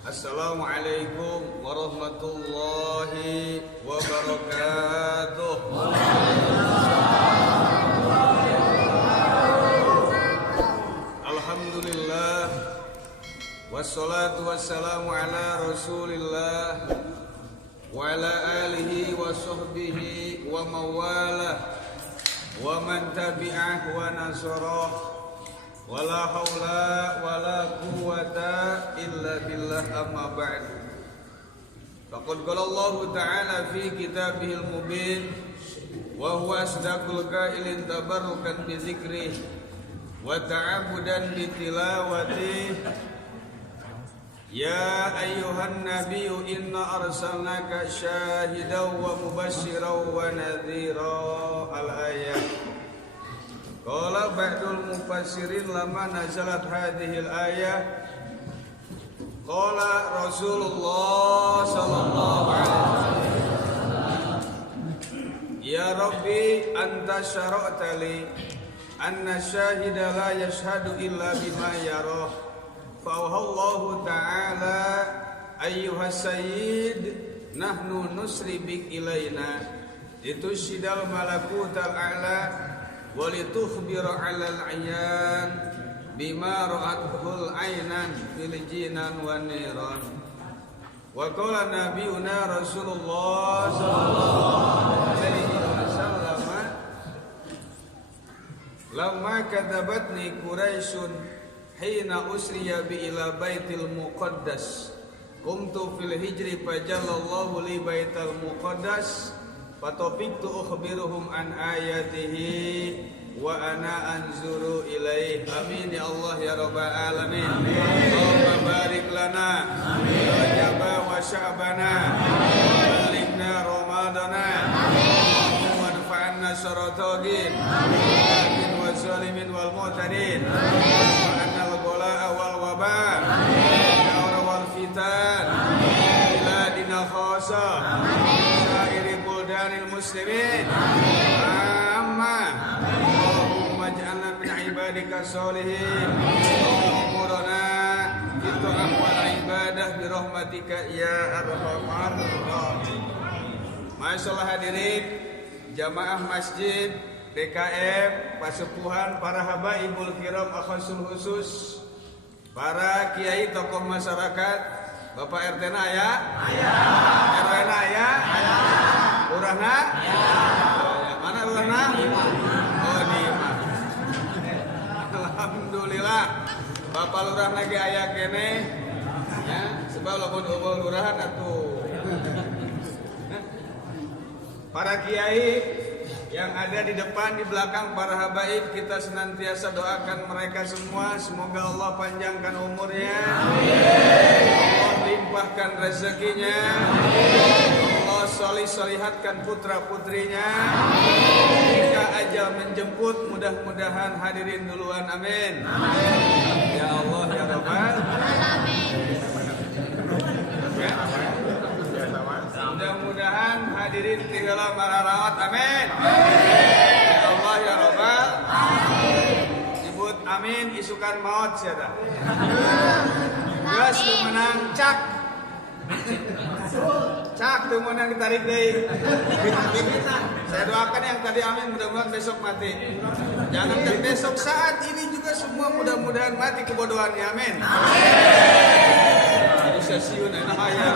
Assalamualaikum warahmatullahi wabarakatuh. Alhamdulillah, wassalatu wassalamu ala rasulillah wa ala alihi wa sahbihi wa mawalah wa man tabi'ah wa nasarah. Wala haula wala quwwata illa billah, amma ba'd. Faqad qala Allah ta'ala fi kitabihil mubin wa huwa asdaqul qailin tabarrukan bi dzikrih wa ta'abudan bi tilawatih. Ya ayyuhan nabiyyu inna arsalnaka syahidan wa mubasysyiran wa nadhira. Al-ayah. Qala ba'dul mufassirin lama nazalat hadhil ayah qala Rasulullah sallallahu alaihi wasallam, ya Rabbi anta syara'ta li anna syahida la yashhadu illa bima yarah fa awhallahu ta'ala ayyuhas sayyid nahnu nusri bik ilaina litushidal malakutal a'la walitukhbira 'alal 'ayyan bima ra'athul 'aynan fil jinan wan niran. Wa qala nabiyuna Rasulullah sallallahu alaihi wasallam, lamma kadzabatni Quraisyun hina usriya bi ila baitil muqaddas qumtu fil hijri fajallallahu li baital muqaddas fatofiktu ukhbiruhum an ayatihi wa ana anzuru ilaih. Amin ya Allah ya rabbal alamin. Allahumma barik lana rajaba wa sya'bana balighna ramadana wa anfa'na syarratagin amin wa zalimin wal mu'tadin wa anna al-ghalaa wal wabaa wal fitan ila dina khasa muslimin amma Allahumma ij'alna min ibadika sholihin umurana itu akwal ibadah birahmatika ya arhamar rahimin. Masyaallah hadirin jamaah masjid DKM, pasepuhan, para habaibul kiram, akhasul khusus, para kiai tokoh masyarakat, Bapak RT na aya? Aya. RW na aya? Aya. Lurahna? Ya. Mana lurahna? Oh di imah. Alhamdulillah. Bapak lurah lagi aya kene. Ya, sebab lamun eueuh lurahan atuh. Para kiai yang ada di depan, di belakang, para habaib, kita senantiasa doakan mereka semua, semoga Allah panjangkan umurnya. Allah limpahkan rezekinya. Allah solih-solihatkan putra-putrinya. Jika ajal menjemput, mudah-mudahan hadirin duluan, amin. Ya Allah ya Rabbal alamin. Mudah-mudahan hadirin tinggal mararawat, amin. Ya Allah ya Rabbal alamin. Nyebut amin isukan maut siada. Geus teu menang cak. Cak teu menang ditarik deui. Saya doakan yang tadi amin mudah-mudahan besok mati. Jangankan besok, saat ini juga semua mudah-mudahan mati kebodohannya, amin. Amin. Bisa siun enak aya.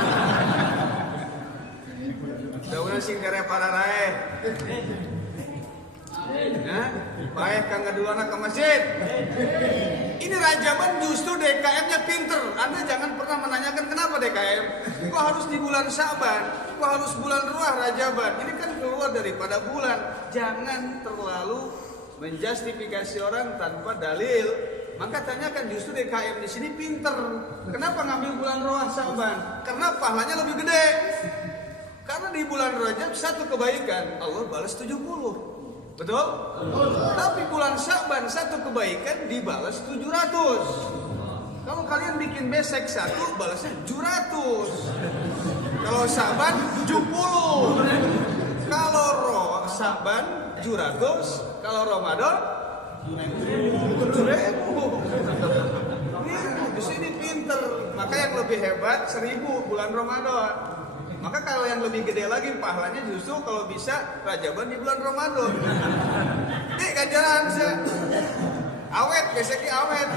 Dauna sing kere para rae. Ya, baik kang ngadulana ke masjid. Ini Rajaban justru DKM-nya pinter. Anda jangan pernah menanyakan kenapa DKM. Kok harus di bulan Syaban? Kok harus bulan Ruah Rajaban? Ini kan keluar daripada bulan. Jangan terlalu menjustifikasi orang tanpa dalil. Maka tanyakan justru DKM di sini pinter. Kenapa ngambil bulan Ruah Syaban? Karena pahalanya lebih gede. Karena di bulan Rajab satu kebaikan Allah balas 70. Betul? Tapi bulan Syaban satu kebaikan dibalas 700. Kalau kalian bikin besek satu balasnya 700. Kalau Syaban 70. Kalau Syaban 700. Kalau Ramadan 7.000. Di sini pinter. Maka yang lebih hebat 1000 bulan Ramadan. Maka kalau yang lebih gede lagi pahalanya justru kalau bisa Rajaban di bulan Ramadan. Ini ganjaran saya. Awet, besoknya awet.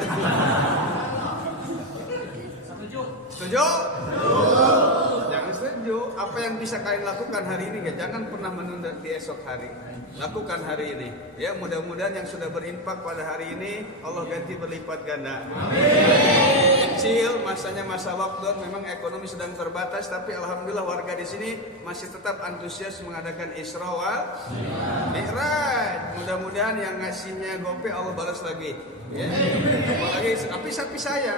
Setuju? Jangan setuju. Apa yang bisa kalian lakukan hari ini? Jangan pernah menunda di esok hari. Lakukan hari ini. Ya, mudah-mudahan yang sudah berinfak pada hari ini Allah ganti berlipat ganda. Amin. Kecil, masanya masa lockdown, memang ekonomi sedang terbatas, tapi alhamdulillah warga di sini masih tetap antusias mengadakan Isra wal Mi'raj. Mudah-mudahan yang ngasihnya GoPay Allah balas lagi. Ya. Apalagi tapi saya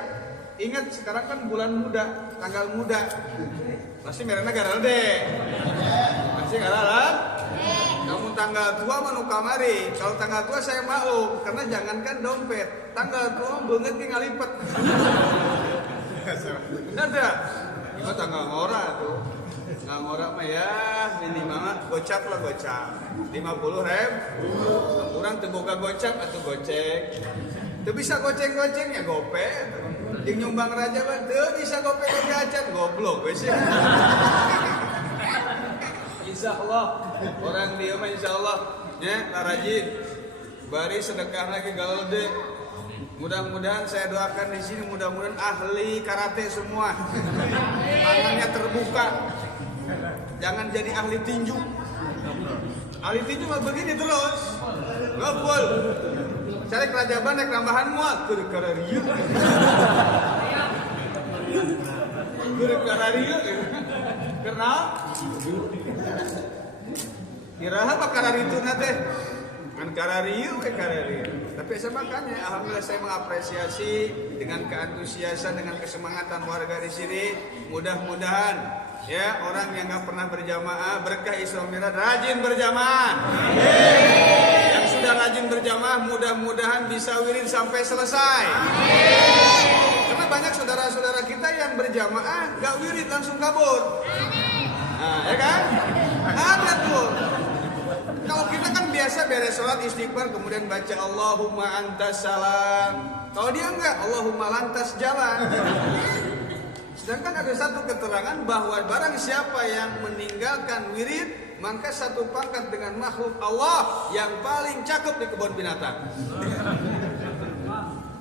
ingat sekarang kan bulan muda, tanggal muda. Pasti merana garalde. Pasti garalan. Kamu tanggal tua manu kamari. Kalau tanggal tua saya maklum, karena jangankan dompet, tanggal tua banget ki ngalipet. Benar tidak? Itu tanggal ngora tuh. Tanggal ngora mah ya minimal gocap lah gocap. 50.000. Kurang teu boga gocap atau gocek. Teu bisa goceng-goceng ya gope. Jeung nyumbang raja mah teu bisa gope-gope acan goblok we sih. Insyaallah orang dia mah insyaallah ya rajin bari sedekah lagi galode. Mudah-mudahan saya doakan di sini mudah-mudahan ahli karate semua. Tangannya terbuka. Jangan jadi ahli tinju. Ahli tinju mah begini terus. Ngapul. Cari kerajaban naik nambahan muat keur kararieu. Keur kararieu. Karena Iraha mah kararituna teh. Kan kararieu we kararieu. Tapi saya makanya alhamdulillah saya mengapresiasi dengan keantusiasan, dengan kesemangatan warga di sini. Mudah-mudahan ya orang yang nggak pernah berjamaah berkah Isra Mi'raj rajin berjamaah. Amin. Yang sudah rajin berjamaah mudah-mudahan bisa wirid sampai selesai. Amin. Karena banyak saudara-saudara kita yang berjamaah nggak wirid langsung kabur. Nah, ya kan? Ada tuh. Kalau kita kan biasa beres sholat istighfar kemudian baca Allahumma antas salam. Kalau dia enggak, Allahumma lantas jalan. Sedangkan ada satu keterangan bahwa barang siapa yang meninggalkan wirid, maka satu pangkat dengan makhluk Allah yang paling cakep di kebun binatang.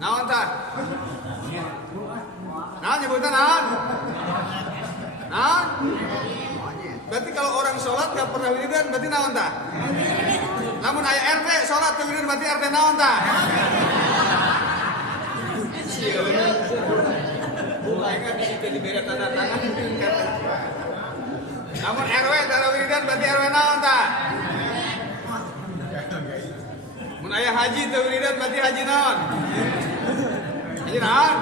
Naon tah? Naon nyebutan naon? Naon? Berarti kalau orang sholat gak pernah wiridan, berarti naon tah? Namun ayah RT sholat ke wiridan, berarti RT naon tah? Mulai kan disitu diberi tanda tangan. Namun RW tanda wiridan, berarti RW naon tah? Mun ayah haji teh wiridan, berarti haji naon? Haji naon?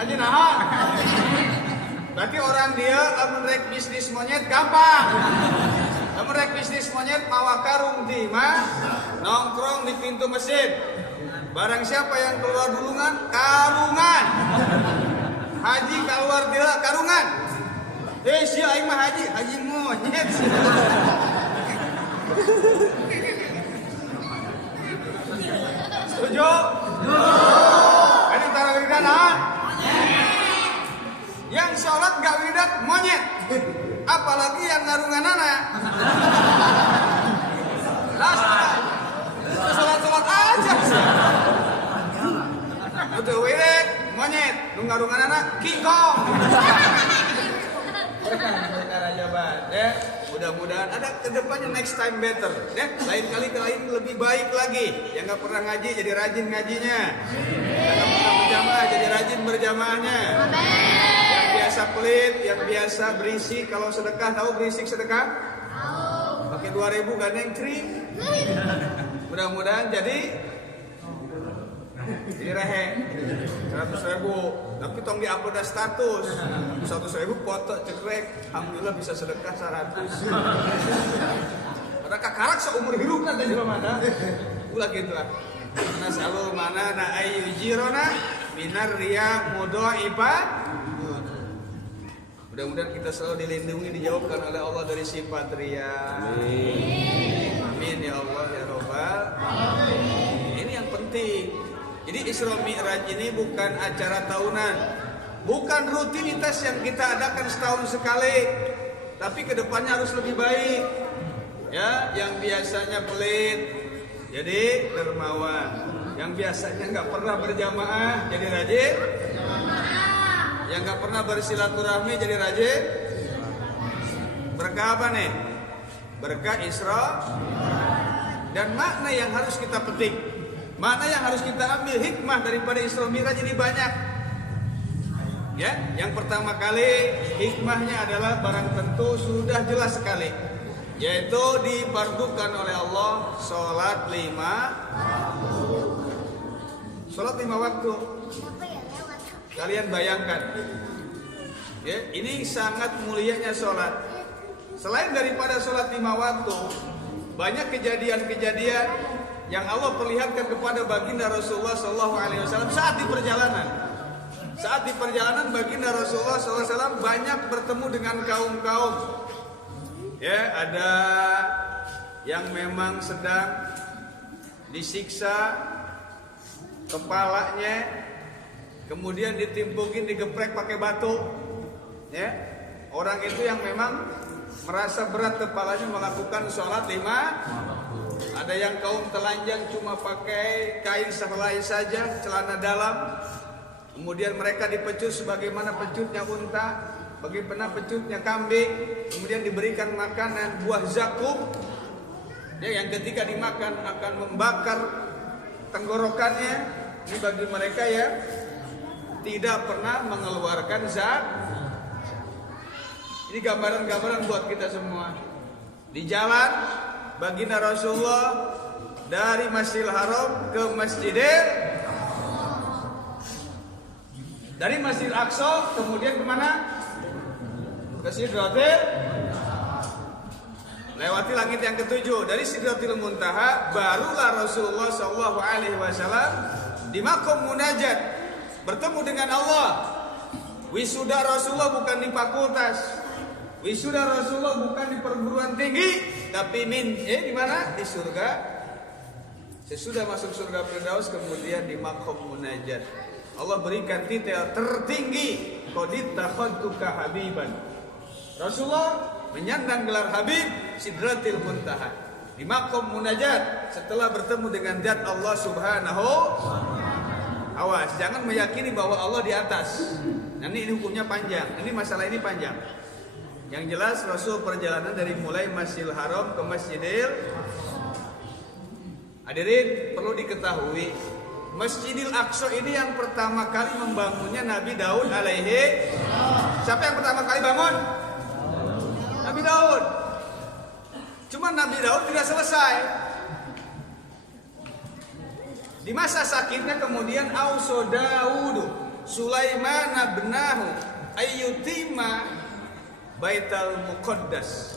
Haji naon? Berarti orang dia lamun rek bisnis monyet gampang. Lamun rek bisnis monyet mawa karung di mah nongkrong di pintu masjid. Barang siapa yang keluar dulungan, karungan. Haji keluar dia karungan. Sia aing mah haji monyet. Setuju? Ini tara wiridan yang sholat gak wiridan monyet, apalagi yang ngarunganana. Sholat aja sih. Udah wirid monyet, nu ngarunganana King Kong. Ya, mudah-mudahan ada kedepannya next time better. Ya, lain kali lebih baik lagi. Yang nggak pernah ngaji jadi rajin ngajinya. Yang nggak pernah berjamaah jadi rajin berjamaahnya. Yang biasa pelit, yang biasa berisik. Kalau sedekah tahu berisik sedekah? Tahu. Pakai 2.000 gandeng tri. Mudah-mudahan jadi rehe 100.000, tapi tong di-upload status 100.000 foto cekrek, alhamdulillah bisa sedekah 100. Ada kakarak seumur hidup kan tadi mana? Ulah gitu lah. Karena selalu mana na ayu jirona minar ria mudhaifa. Mudah-mudahan kita selalu dilindungi, dijauhkan oleh Allah dari sifat ria. Amin. Amin ya Allah ya Rabbal Alamin. Ini yang penting. Jadi Isra Mi'raj ini bukan acara tahunan. Bukan rutinitas yang kita adakan setahun sekali, tapi kedepannya harus lebih baik. Ya, yang biasanya pelit jadi dermawan, yang biasanya nggak pernah berjamaah jadi rajin, yang nggak pernah bersilaturahmi jadi rajin. Berkah apa nih? Berkah Isra. Dan makna yang harus kita petik, makna yang harus kita ambil hikmah daripada Isra Mi'raj ini banyak. Ya, yang pertama kali hikmahnya adalah barang tentu sudah jelas sekali, yaitu difardukan oleh Allah sholat 5 waktu. Kalian bayangkan, ya, ini sangat mulianya sholat. Selain daripada sholat 5 waktu, banyak kejadian-kejadian yang Allah perlihatkan kepada baginda Rasulullah SAW saat di perjalanan. Saat di perjalanan baginda Rasulullah SAW banyak bertemu dengan kaum-kaum. Ya, ada yang memang sedang disiksa kepalanya, kemudian ditimpukin, digeprek pakai batu. Ya, orang itu yang memang merasa berat kepalanya melakukan sholat 5. Ada yang kaum telanjang cuma pakai kain sehelai saja, celana dalam. Kemudian mereka dipecut sebagaimana pecutnya unta, bagaimana pecutnya kambing. Kemudian diberikan makanan buah zakum, ya, yang ketika dimakan akan membakar tenggorokannya. Ini bagi mereka yang tidak pernah mengeluarkan zakat. Ini gambaran-gambaran buat kita semua. Di jalan baginda Rasulullah dari Masjidil Haram ke dari Masjidil Aqsa, kemudian kemana? Ke Sidratil, lewati langit yang ketujuh. Dari Sidratil Muntaha barulah Rasulullah SAW di Maqam Munajat bertemu dengan Allah. Wisuda Rasulullah bukan di fakultas, wisuda Rasulullah bukan di perguruan tinggi, tapi di mana? Di surga. Sesudah masuk surga Firdaus, kemudian di Maqam Munajat Allah berikan titel tertinggi, qad takhadtuka habiban. Rasulullah menyandang gelar Habib Sidratil Muntaha di Maqam Munajat setelah bertemu dengan zat Allah Subhanahu. Awas, jangan meyakini bahwa Allah di atas. Nanti ini hukumnya panjang. Ini masalah ini panjang. Yang jelas Rasul perjalanan dari mulai Masjidil Haram ke Masjidil. Hadirin, perlu diketahui, Masjidil Aqsa ini yang pertama kali membangunnya Nabi Daud alaihi. Siapa yang pertama kali bangun? Nabi Daud. Cuma Nabi Daud tidak selesai. Di masa sakitnya kemudian auso Daud Sulaiman abnahu ayyutima Baital Muqaddas.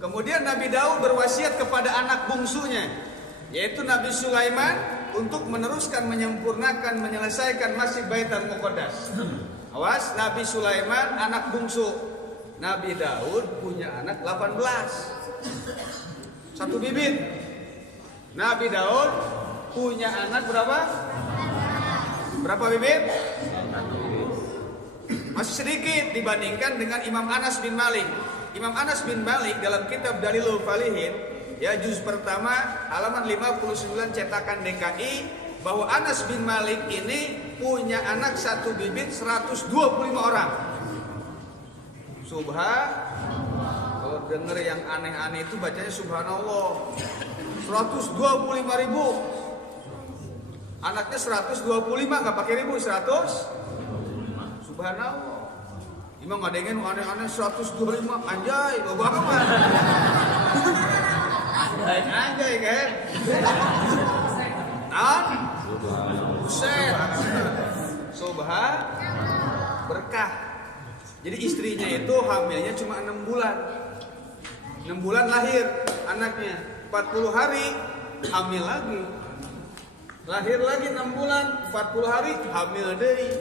Kemudian Nabi Daud berwasiat kepada anak bungsunya, yaitu Nabi Sulaiman, untuk meneruskan, menyempurnakan, menyelesaikan Masjid Baitul Muqaddas. Awas, Nabi Sulaiman anak bungsu. Nabi Daud punya anak 18. Satu bibit. Nabi Daud punya anak berapa? Berapa bibit? Masih sedikit dibandingkan dengan Imam Anas bin Malik. Imam Anas bin Malik dalam kitab Dalilul Falihin, ya, juz pertama halaman 59 cetakan DKI, bahwa Anas bin Malik ini punya anak satu bibit 125 orang. Kalau denger yang aneh-aneh itu bacanya subhanallah. 125.000. Anaknya 125, nggak pakai ribu, 100. Subhanallah. Imam ngadengin aneh-aneh 125, anjay, loba apa? Anjay kan? Buset. Subhan berkah. Jadi istrinya itu hamilnya cuma 6 bulan. 6 bulan lahir anaknya. 40 hari hamil lagi. Lahir lagi 6 bulan, 40 hari hamil deui.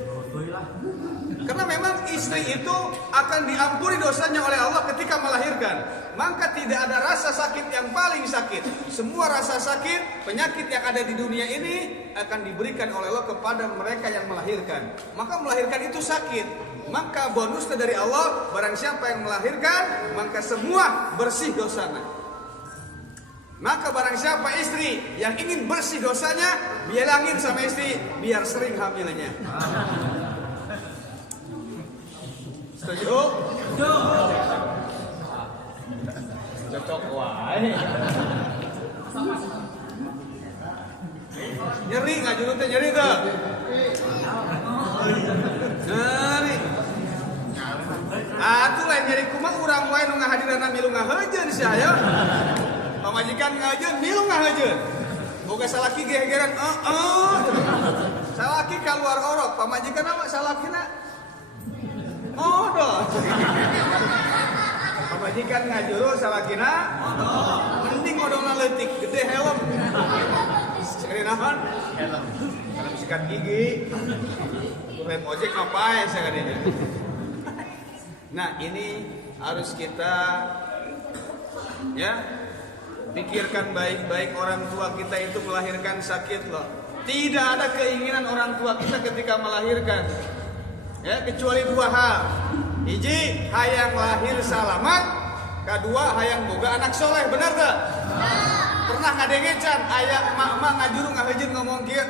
Karena memang istri itu akan diampuni dosanya oleh Allah ketika melahirkan. Maka tidak ada rasa sakit yang paling sakit. Semua rasa sakit, penyakit yang ada di dunia ini akan diberikan oleh Allah kepada mereka yang melahirkan. Maka melahirkan itu sakit. Maka bonusnya dari Allah, barang siapa yang melahirkan, maka semua bersih dosanya. Maka barang siapa istri yang ingin bersih dosanya, bilangin sama istri biar sering hamilnya. Setuju? Cocok wae. Nyeri nggak julutnya nyeri tuh? Nyeri. Atuh lain nyeri kumaha urang wae nu ngahadiranna milu ngahejeun sia aya. Pamajikan ngajeun milu ngahejeun. Boga salaki gegeran salaki keluar orok, pamajikan apa salakina? Odol. Pamajikan ngajuru salakina odol. Mending odolna leutik, gede helm. Sekali nahan helm. Kalau sikat gigi. Rem ojek ngapain sekalinya. Nah, ini harus kita ya pikirkan baik-baik. Orang tua kita itu melahirkan sakit loh. Tidak ada keinginan orang tua kita ketika melahirkan. Ya, kecuali dua hal. Hiji, hayang lahir salamat. Kedua, hayang boga anak soleh. Benar tak? Pernah ngadengecan aya emak-emak ngajuru ngahejeun ngomong kieu,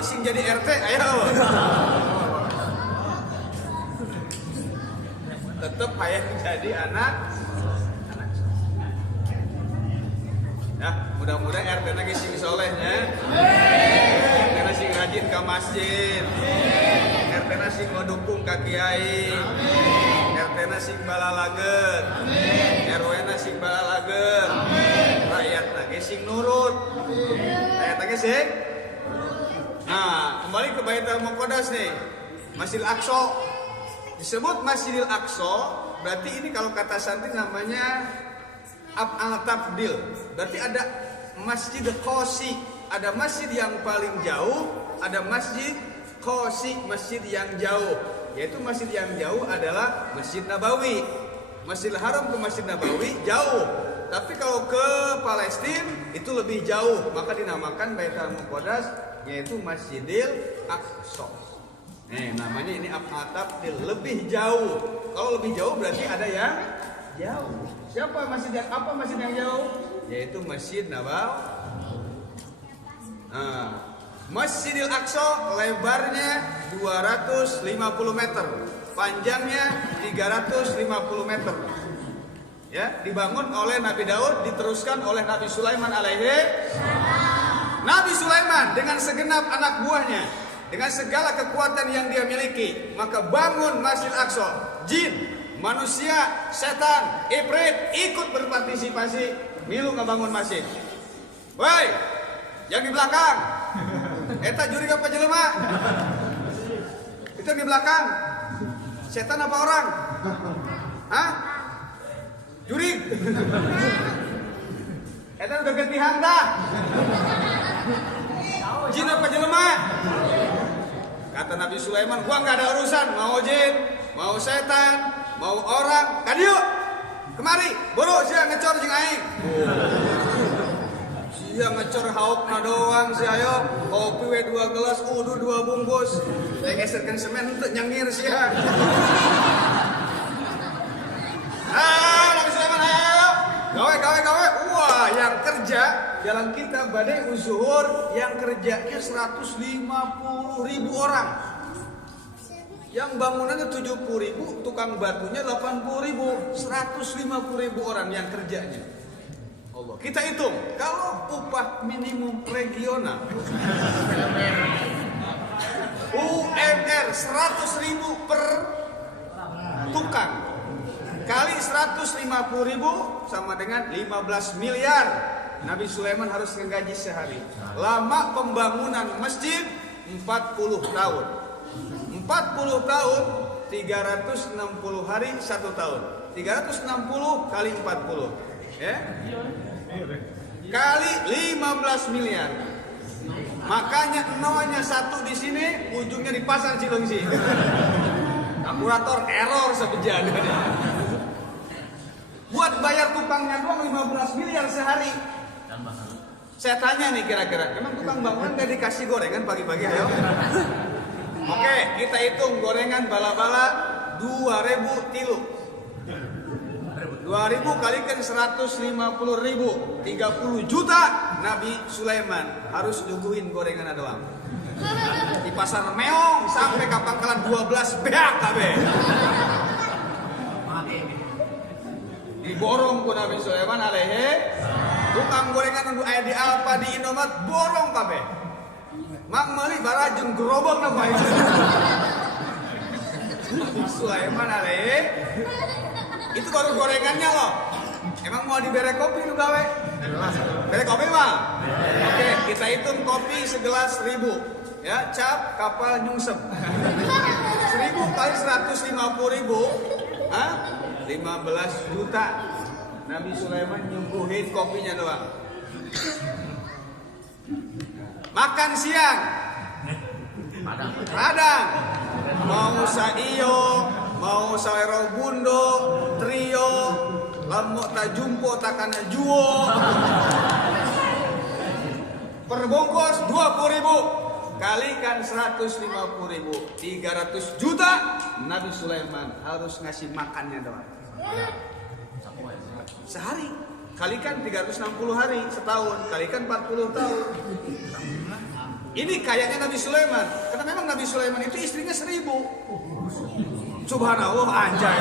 sing jadi RT aya. Tetep hayang jadi anak. Ya, mudah-mudahan RT na ge sing solehnya. RT na sing rajin ka masjid. RT na sing ngodukung ka kiai. RT na sing balalageut. RW na sing balalageut. Rakyat na ge sing nurut. Rakyat na ge sing. Nah, kembali ke Baitul Muqaddas nih. Masjidil Aqsa. Disebut Masjidil Aqsa, berarti ini kalau kata santri namanya al-tabdil. Berarti ada masjid qosi, ada masjid yang paling jauh, ada masjid qosi, masjid yang jauh. Yaitu masjid yang jauh adalah Masjid Nabawi. Masjidil Haram ke Masjid Nabawi jauh. Tapi kalau ke Palestina itu lebih jauh, maka dinamakan Baitul Muqaddas yaitu Masjidil Aqsa. Namanya ini al-tabdil, lebih jauh. Kalau lebih jauh berarti ada yang jauh. Siapa masjid yang apa masjid yang jauh? Yaitu Masjid Nabawi. Masjidil Aqsa lebarnya 250 meter, panjangnya 350 meter. Ya, dibangun oleh Nabi Daud, diteruskan oleh Nabi Sulaiman alaihi. Nabi Sulaiman dengan segenap anak buahnya, dengan segala kekuatan yang dia miliki, maka bangun Masjidil Aqsa. Jin, manusia, setan, ibrit ikut berpartisipasi milu ngebangun masjid. Woi, yang di belakang. Eta juri apa jelema? Itu di belakang. Setan apa orang? Hah? Juri. Eta udah ganti handa. Jin apa jelema? Kata Nabi Sulaiman, gua nggak ada urusan, mau jin, mau setan, mau orang, kan yuk, kemari, buru sia ngecor jeung aing. Sia ngecor haupna doang si ayo, kopi we 2 gelas, udu 2 bungkus. Saya geserkeun semen henteu nyengir sia. Nabi Sulaiman ayo, gawe. Wah, yang kerja jalan kita badai uzuhur, yang kerjanya 150.000 orang. Yang bangunannya 70.000, tukang batunya 80.000, 150.000 orang yang kerjanya. Allah. Kita hitung, kalau upah minimum regional UMR 100.000 per tukang kali 150.000 sama dengan 15 miliar. Nabi Sulaiman harus menggaji sehari. Lama pembangunan masjid 40 tahun. 40 tahun 360 hari 1 tahun. 360 kali 40 ya. Kali 15 miliar. Makanya nolnya 1 di sini, ujungnya di pasar Cilengsi. Kalkulator error sebejana. Buat bayar tukangnya doang 15 miliar sehari. Saya tanya nih kira-kira, emang tukang bangunan gak dikasih gorengan pagi-pagi ayo? Oke, kita hitung gorengan bala-bala 2.000 tilu. 2.000 kalikan 150.000, 30 juta. Nabi Sulaiman harus nyuguhin gorengan doang. Di pasar meong sampai ke pangkalan 12 beak kabe. Diborong ku Nabi Sulaiman alaihi. Tukang gorengan untuk ayah di Alfa di Indomaret borong kabe. Mang meli barajeng gerobak na bae. Nabi Sulaiman alaihi. Itu baru gorengannya loh. Emang mau dibere kopi lu gawe? Bere kopi mah? Oke, kita hitung kopi segelas 1.000. Ya, cap kapal nyungsep. 1.000 kali 150.000. Hah? 15 juta. Nabi Sulaiman nyungguhin kopinya doang. Makan siang. Radang. Mau saiyo, mau saero bundo, trio, lamu tak jumpo takana juo. Perbungkus 20.000 kalikan 150.000, 300 juta. Nabi Sulaiman harus ngasih makannya doang sehari. Kalikan 360 hari setahun, kalikan 40 tahun. Ini kayaknya Nabi Sulaiman. Karena memang Nabi Sulaiman itu istrinya 1.000. Subhanallah, anjay.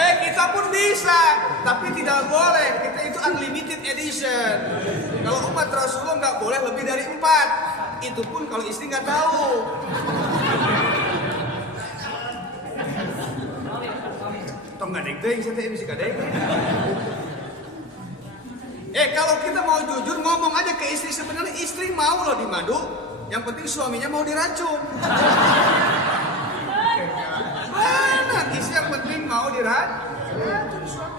Kita pun bisa, tapi tidak boleh. Kita itu unlimited edition. Kalau umat Rasulullah nggak boleh lebih dari 4. Itu pun kalau istri nggak tahu. Tong nggak dek, saya bisa kadek. Kalau kita mau jujur ngomong aja ke istri, sebenarnya istri mau loh dimadu. Yang penting suaminya mau diracun. Mana istri yang penting mau diracun.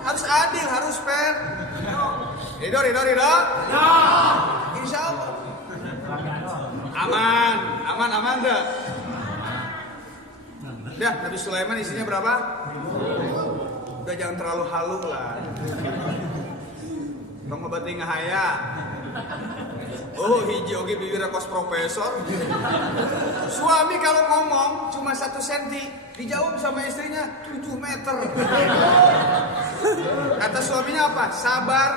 Harus adil, harus fair. Ridho. Insya Allah. Aman dah. Dah, Nabi Sulaiman istrinya berapa? Udah jangan terlalu halu lah. Tong ngebati ngahaya. Oh, hiji oge bibir kos profesor. Suami kalau ngomong cuma 1 senti, dijawab sama istrinya 7 meter. Kata suaminya apa? Sabar,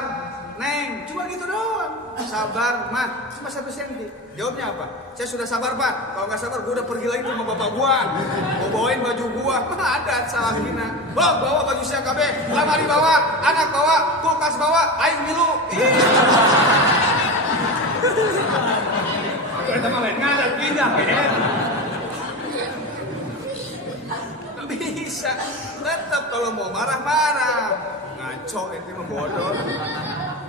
Neng. Cuma gitu doang. Sabar, mah. Cuma 1 senti. Jawabnya apa? Saya sudah sabar, Pak. Kalau nggak sabar, gue udah pergi lagi sama bapak gua. Mau bawain baju gua. Mana ada salah hina. Bawa baju saya KB. Lamari bawa, anak bawa, kulkas bawa, aing milu. Kita malah ngadat pindah, Nggak bisa. Tetap kalau mau marah-marah. Ngaco itu mah bodoh.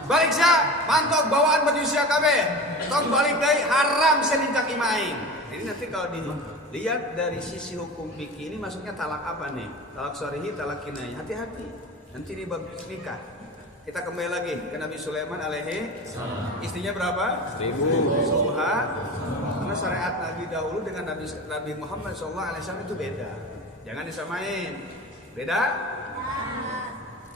Balik saya, mantok bawaan baju sia KB. Tong balik dari haram senincak imaing. Ini nanti kalau dilihat dari sisi hukum fikih ini masuknya talak apa nih? Talak syar'i, talak kinai. Hati-hati. Nanti ini bab nikah. Kita kembali lagi ke Nabi Sulaiman alaihi. Istrinya berapa? 1.000. Subhan. Karena syariat Nabi dahulu dengan Nabi Muhammad SAW itu beda. Jangan disamain. Beda?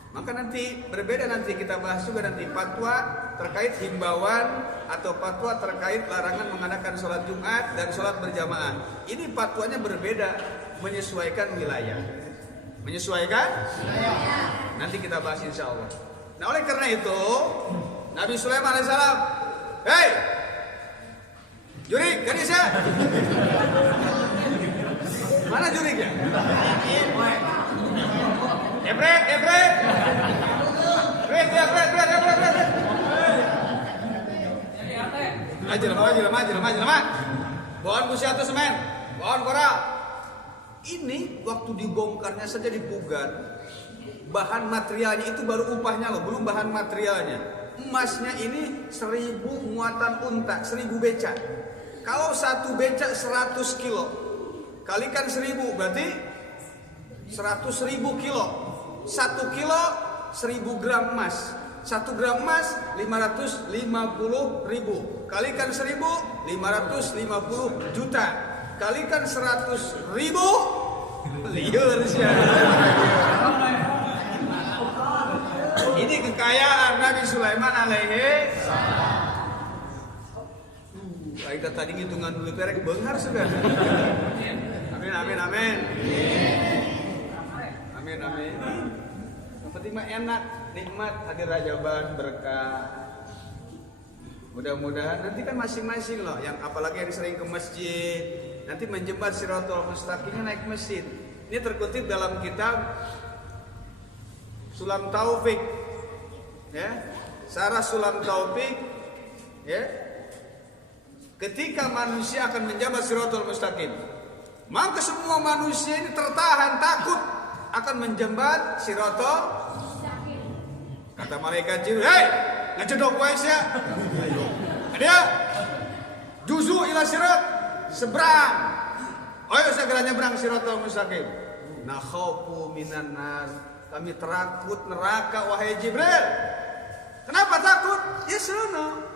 Maka nanti berbeda, nanti kita bahas juga nanti fatwa terkait himbauan atau fatwa terkait larangan mengadakan sholat Jumat dan sholat berjamaah. Ini fatwanya berbeda, menyesuaikan wilayah. Menyesuaikan? Nanti kita bahas insya Allah. Nah oleh karena itu Nabi Sulaiman alaihissalam, hei jurik, gadis ya. Mana juriknya? Ebret. Maju. Bawa kusiatu semen, bawa koral. Ini waktu dibongkarnya saja dipugar. Bahan materialnya itu baru upahnya loh, belum bahan materialnya. Emasnya ini 1.000 muatan unta, 1.000 becak. Kalau 1 becak 100 kilo, kalikan 1.000 berarti 100.000 kilo. 1 kilo 1.000 gram emas. 1 gram emas 550.000. Kalikan 1.000, 550 juta. Kalikan 100.000, liur sih. Ini kekayaan Nabi Sulaiman alaihi salam. Kita tadi hitungan dulu perek benghar sudah. Amin amin amin. Amin amin. Yang penting mah enak, nikmat hadir Rajaban, berkah. Mudah-mudahan nanti kan masing-masing loh, yang apalagi yang sering ke masjid, nanti menjembat Shirathul Mustaqimnya naik masjid. Ini terkutip dalam kitab Sulam Taufik, ya, Sarah Sulam Taufik, ya. Ketika manusia akan menjabat Shirathul Mustaqim, maka semua manusia ini tertahan takut akan menjembat Shirathul Mustaqim. Kata malaikat Jibril, "Hei, ngecedok wais ya. Ada juzu ila sirat, seberang. Ayo segera nyebrang Shirathul Mustaqim." Nakhafu minan nar. Kami takut neraka wahai Jibril. Kenapa takut? Ya sono.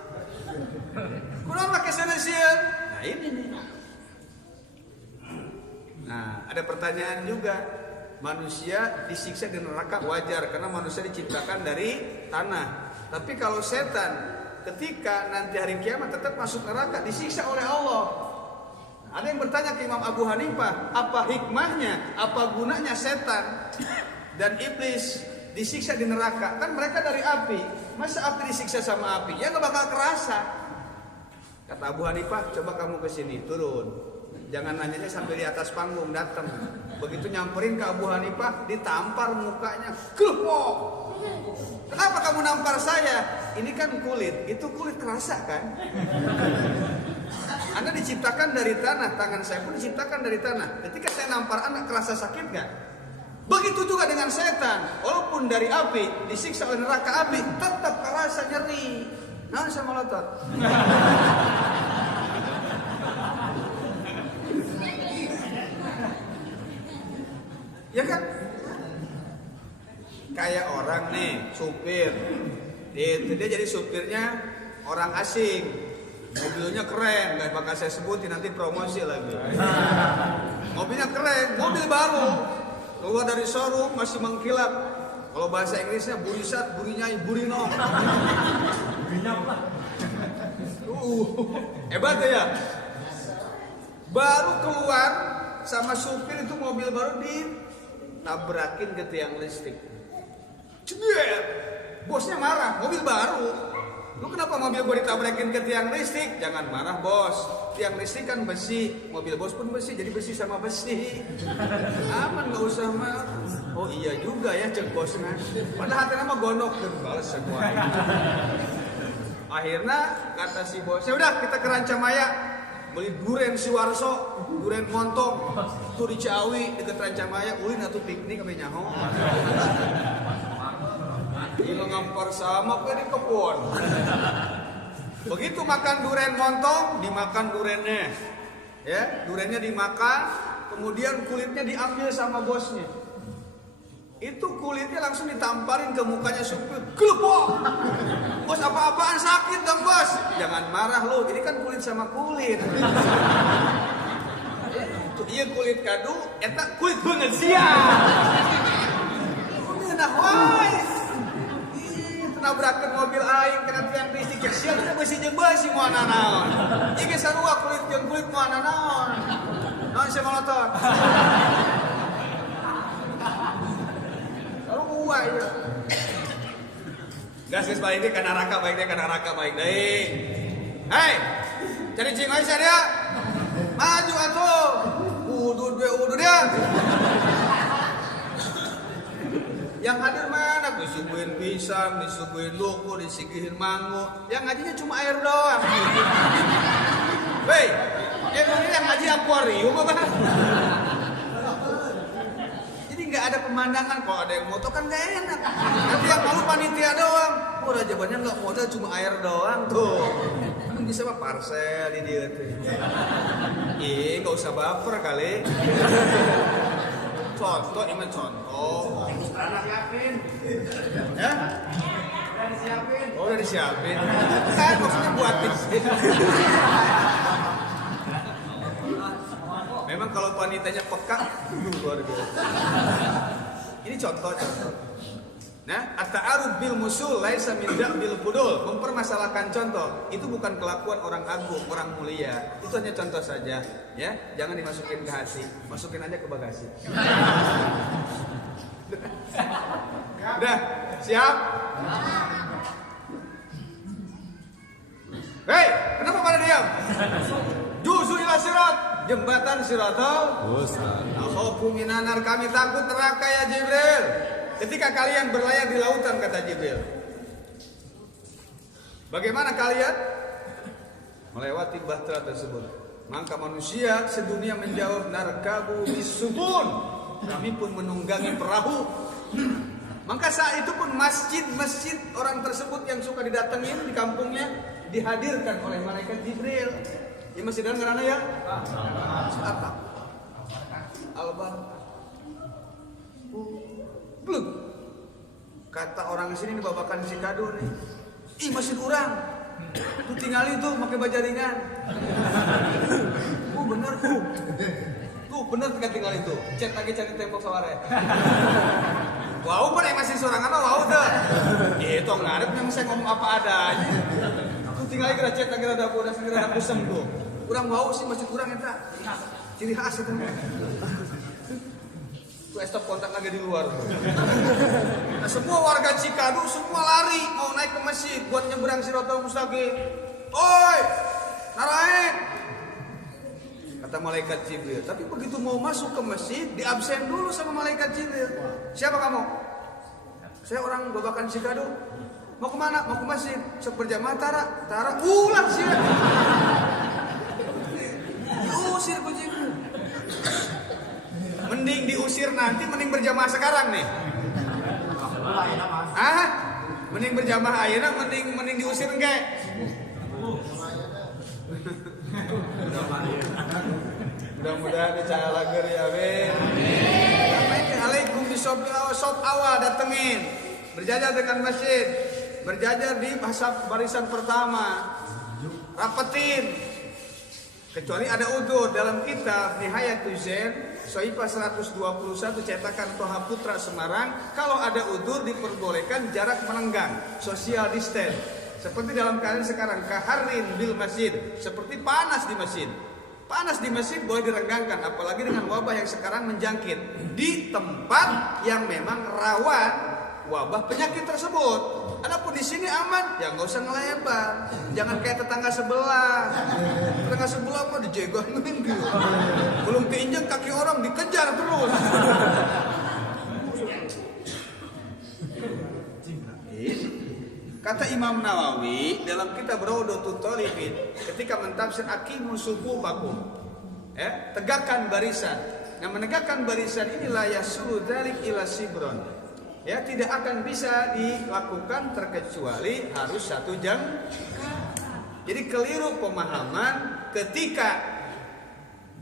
Kurang pakai senesian. Nah ini nih. Nah ada pertanyaan juga. Manusia disiksa di neraka wajar karena manusia diciptakan dari tanah. Tapi kalau setan ketika nanti hari kiamat tetap masuk neraka disiksa oleh Allah. Nah, ada yang bertanya ke Imam Abu Hanifah, apa hikmahnya, apa gunanya setan dan iblis disiksa di neraka? Kan mereka dari api. Masa api disiksa sama api? Ya nggak bakal kerasa. Kata Abu Hanifah, coba kamu ke sini, turun. Jangan nanyanya sampai di atas panggung, datang. Begitu nyamperin ke Abu Hanifah, ditampar mukanya. Kelpok. Kenapa kamu nampar saya? Ini kan kulit, itu kulit kerasa kan? Anda diciptakan dari tanah, tangan saya pun diciptakan dari tanah. Ketika saya nampar Anda, kerasa sakit gak? Begitu juga dengan setan. Walaupun dari api, disiksa oleh neraka api, tetap kerasa nyeri. Nah, saya melotot. Ya kan? Kayak orang nih, supir. Dia jadi supirnya orang asing. Mobilnya keren, gak bakal saya sebutin nanti promosi lagi. Mobilnya keren, mobil baru. Keluar dari showroom masih mengkilap. Kalau bahasa Inggrisnya burisat, burinyai, burino. Hebat ya? Baru keluar sama supir itu mobil baru ditabrakin ke tiang listrik. Cedek. Bosnya marah, mobil baru. Lu kenapa mobil gue ditabrakin ke tiang listrik? Jangan marah bos. Tiang listrik kan besi, mobil bos pun besi, jadi besi sama besi. Aman gak usah marah. Oh iya juga ya cek bosnya. Padahal hati nama gondok balas semua. Akhirnya kata si bosnya, udah kita ke Rancamaya beli duren Siwarso, duren montong, tuh di Ciawi deket Rancamaya, ulin atau piknik sampai nyaho. Ini ngampar sama ke di kebun. Begitu makan duren montong, dimakan durennya, ya durennya dimakan, kemudian kulitnya diambil sama bosnya. Itu kulitnya langsung ditamparin ke mukanya supir. Kelepok. Bos apa-apaan sakit dong bos. Jangan marah lo, ini kan kulit sama kulit. Iya kulit kadu, eta kulit banget siap. Nah woi. Nabrakan mobil aing kena tiang listrik ya siap kita besi jeung besi moal naon. Ieu ge sarua kulit jeung kulit moal naon. Naon saya molotot. Kalau uai ya. Gas balik deh ke neraka baik deh ke neraka baik deh. Hei, cari cingoi saya dia. Maju atuh. Udu dia. Yang hadir mana? Disuguhin pisang, disuguhin loko, disuguhin mango. Yang ngajinya cuma air doang. Hei, emang ini yang ngaji akuarium apa? Jadi nggak ada pemandangan. Kalau ada yang moto kan nggak enak. Nanti yang malu panitia doang. Oh, jawabannya nggak modal cuma air doang tuh. Kan bisa mah parcel di dia tuh. Nggak usah baper kali. Contoh, ini contoh. Anak yakin. Ya? Oh, udah disiapin. Kan maksudnya buatin. Memang kalau wanitanya peka, luar biasa. Ini contoh. Nah, at-ta'arud bil musul laisa min bil fudul. Mempermasalahkan contoh itu bukan kelakuan orang agung, orang mulia. Itu hanya contoh saja, ya. Jangan dimasukin ke hati, masukin aja ke bagasi. Udah, siap? Hei, kenapa pada diam? Juzu ila sirat, jembatan siratal mustaqim. Akhafu minan nar, kami takut neraka ya Jibril. Ketika kalian berlayar di lautan, kata Jibril. Bagaimana kalian melewati bahtera tersebut? Maka manusia sedunia menjawab, narkabu bisubun, kami pun menunggangi perahu. Maka saat itu pun masjid orang tersebut yang suka didatengin di kampungnya dihadirkan oleh malaikat Jibril. Di masjid dan karena ya apa? Albar. Belum. Kata orang sini babakan si kado nih. Ih, masjid orang. Tuh tinggal itu pakai bajaringan. Bener tuh. Tuh bener tinggal itu. Cek lagi cari tembok saware. Wow, bener masih seorang apa? Wow tuh. Itu ngarep yang saya ngomong apa adanya. Tuh tinggal lagi cek lagi ada bodas ada kusem tuh. Kurang wow sih masjid kurang eta. Ciri khas itu. Tuh stop kontak lagi di luar. Nah, semua warga Cikadu semua lari mau naik ke masjid buat nyebrang Siratal Mustaqim. Oi, narain, kata malaikat Jibril. Tapi begitu mau masuk ke masjid diabsen dulu sama malaikat Jibril. Siapa kamu? Saya orang babakan Cikadu. Mau kemana? Mau ke masjid. Berjamaah Tara. Ulah sih. Diusir ke Jibril. Mending diusir nanti, mending berjamaah sekarang nih. Mending berjamaah ayeuna, mending diusir enggak? Mudah-mudahan dicaya lager ya, Ben. Assalamualaikum bisop awal datengin. Berjajar dengan masjid. Berjajar di barisan pertama. Rapetin. Kecuali ada udzur dalam kitab Nihayatul Zain Soifah 121 cetakan Toha Putra Semarang, kalau ada udzur diperbolehkan jarak melenggang, social distance. Seperti dalam keadaan sekarang kaharin bil masjid, seperti panas di masjid. Panas di masjid boleh direnggangkan, apalagi dengan wabah yang sekarang menjangkit di tempat yang memang rawan wabah penyakit tersebut. Adapun di sini aman, ya nggak usah ngelebar. Jangan kayak tetangga sebelah. Tetangga sebelah mah dijegangin gitu. Belum diinjak kaki orang dikejar terus. Kata Imam Nawawi dalam kitab Rawdatul Talibin ketika mentafsir aqimus sufufakum, tegakkan barisan. Nah, menegakkan barisan inilah yasulu dzalik ila sibron. Ya, tidak akan bisa dilakukan terkecuali harus 1 jam. Jadi keliru pemahaman ketika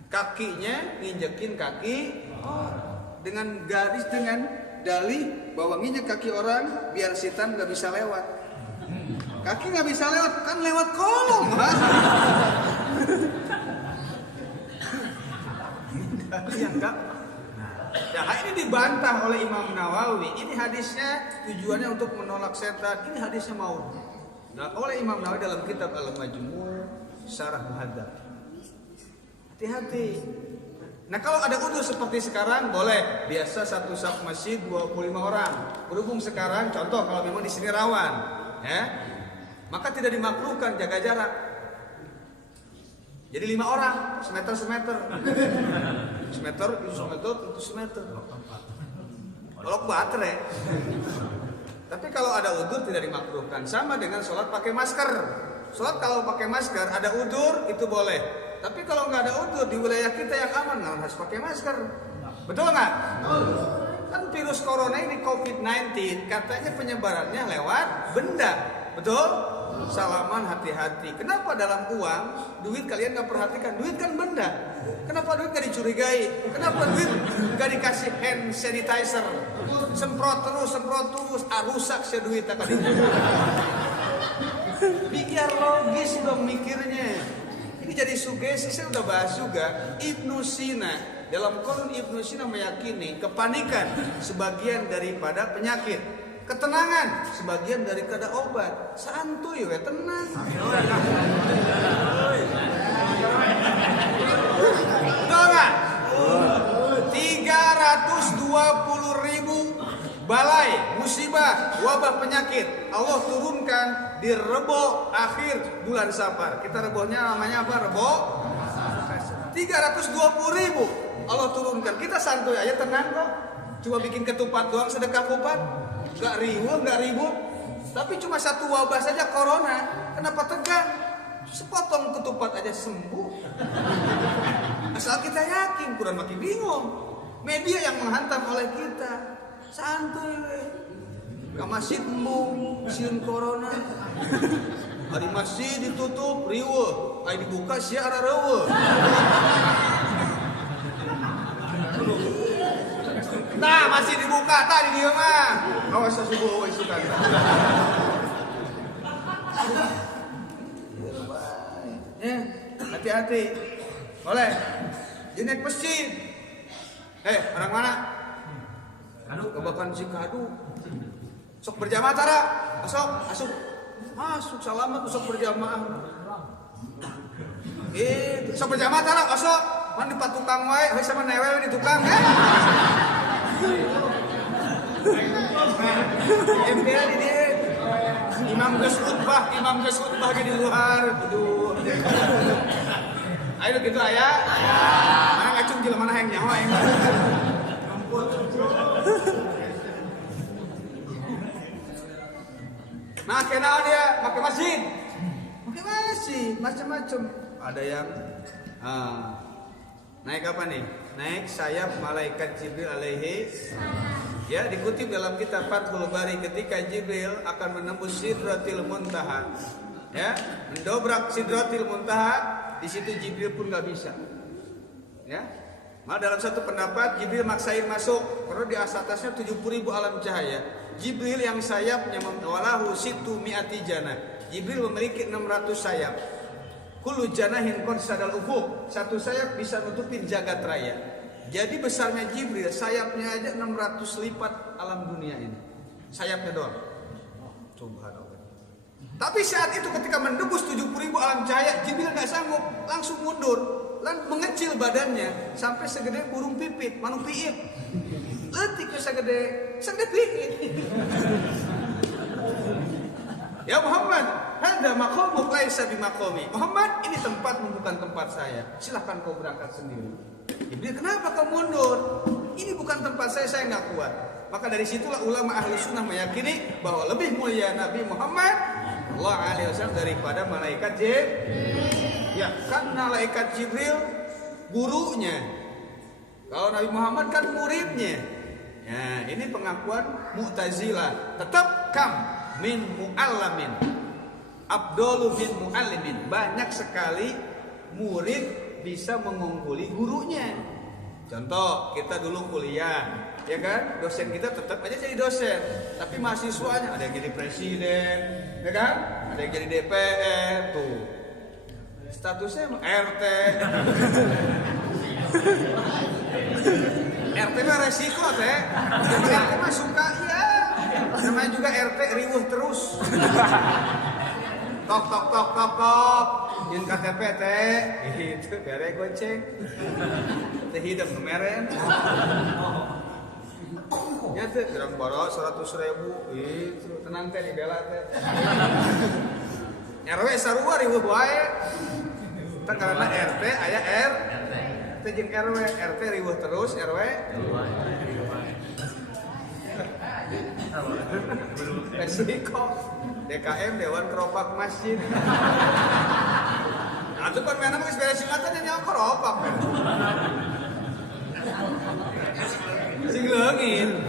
kakinya nginjekin kaki dengan garis, dengan dalih bahwa nginjek kaki orang biar setan nggak bisa lewat. Kaki nggak bisa lewat, kan lewat kolong, Mas. Kaki yang enggak. Nah, ini dibantah oleh Imam Nawawi. Ini hadisnya tujuannya untuk menolak setan. Ini hadisnya maut. Nah, oleh Imam Nawawi dalam kitab Al-Majmu' Syarah Muhadzab. Hati-hati. Nah, kalau ada udzur seperti sekarang boleh. Biasa satu saf masjid 25 orang. Berhubung sekarang contoh kalau memang di sini rawan, ya. Maka tidak dimakruhkan jaga jarak. Jadi 5 orang, semeter. Semeter. Kalau baterai. Tapi kalau ada udzur tidak dimakruhkan. Sama dengan sholat pakai masker. Sholat kalau pakai masker ada udzur itu boleh. Tapi kalau nggak ada udzur di wilayah kita yang aman nggak harus pakai masker. Betul nggak? Kan virus corona ini COVID-19 katanya penyebarannya lewat benda. Betul? Salaman hati-hati. Kenapa dalam uang, duit kalian gak perhatikan? Duit kan benda. Kenapa duit gak dicurigai? Kenapa duit gak dikasih hand sanitizer? Semprot terus, rusak si duit tadi. Biar logis dong mikirnya. Ini jadi sugesti, saya udah bahas juga. Ibnu Sina, dalam Qur'an Ibnu Sina meyakini kepanikan sebagian daripada penyakit. Ketenangan sebagian daripada obat. Santuy we, tenang. Betul nggak? 320.000 balai musibah wabah penyakit Allah turunkan di Rebo akhir bulan Safar. Kita rebohnya namanya apa? Rebo 320.000 Allah turunkan. Kita santuy aja, tenang kok. Cuma bikin ketupat doang, sedekah kupat. Gak ribut, tapi cuma satu wabah saja corona. Kenapa tegang? Sepotong ketupat aja sembuh. Asal kita yakin, kurang makin bingung. Media yang menghantam oleh kita. Santuy, ke masjid embung, siun corona. Hari masjid ditutup, riweuh. Hari dibuka siara reueuh. Nah, masih dibuka tadi dia mah. Awas subuh wis suka. Hati-hati. Boleh. Di naik masjid. Orang mana? Kebakan Cikadu. Sok berjamaah tara. Masuk salamat sok berjamaah. Sok berjamaah tara, masuk. Man di patukang wae, heuh sama newe di tukang. MPL di dia. Imam geus khutbah di luar. Aduh. Ayo gitu aya. Mana ngacung jelema mana hayang nyaho aing. Nah, kenal dia pakai masjid. Macam-macam. Ada yang naik apa nih? Naik sayap malaikat Jibril alaihi. Ya, dikutip dalam kitab Fathul Bari ketika Jibril akan menembus Sidratil Muntaha. Ya, mendobrak Sidratil Muntaha, di situ Jibril pun nggak bisa. Ya. Malah dalam satu pendapat Jibril maksain masuk karena di atasnya 70.000 alam cahaya. Jibril yang sayapnya walahu situ mi'ati janah. Jibril memiliki 600 sayap. Kullu janahin sadal ufuk. Satu sayap bisa nutupin jagat raya. Jadi besarnya Jibril, sayapnya aja 600 lipat alam dunia ini. Sayapnya doang. Subhanallah. Tapi saat itu ketika mendebus 70.000 alam cahaya, Jibril nggak sanggup, langsung mundur. Lalu mengecil badannya sampai segede burung pipit, manuk piip. Letiknya segede pipit. Ya Muhammad, hada maqamuk laisa bimaqami. Muhammad, ini tempatmu bukan tempat saya. Silahkan kau berangkat sendiri. Jibril, kenapa kau mundur? Ini bukan tempat saya nggak kuat. Maka dari situlah ulama ahli sunnah meyakini bahwa lebih mulia Nabi Muhammad sallallahu alaihi wasallam daripada malaikat Jibril. Ya, kan malaikat Jibril gurunya. Kalau Nabi Muhammad kan muridnya. Ya, ini pengakuan Mu'tazilah. Tetap min mu'allamin abdolu min mu'allimin. Banyak sekali murid bisa mengungguli gurunya. Contoh, kita dulu kuliah, ya kan? Dosen kita tetap aja jadi dosen, tapi mahasiswanya ada yang jadi presiden, ya kan? Ada yang jadi DPR, tuh. Statusnya RT. RT mah resiko teh. RT mah suka ya. Namanya juga RT riweuh terus. Tok. Yang KTP teh, itu bere goceng. Teh hidup kemarin. Ya teh gerang boro 100.000. Itu tenang teh dibela teh. RW sarua riweuh wae. Teh karena RT aya R. Teh jeung RW, RT riweuh terus, RW resiko. DKM Dewan Keropak Masjid. Nah, itu kan mana geus beres singkatan nya keropak. Sing leungin.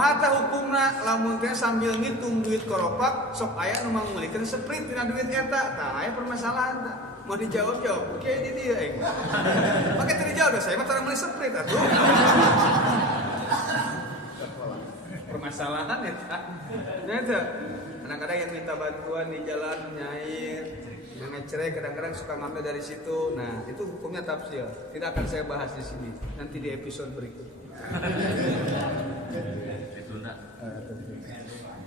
kumaha tah hukumna lamun teh sambil ngitung duit koropak sok aya nu mangulikeun sprint tina duit eta, tah aya permasalahan tah. Mau dijawab kayak di dia. Pakai teu dijawab saya mah tara meuli sprint atuh. Permasalahan eta. Eta kadang-kadang yang minta bantuan di jalan nyair, yang ngecerai kadang-kadang suka ngambil dari situ. Nah, itu hukumnya tafsir. Tidak akan saya bahas di sini. Nanti di episode berikut.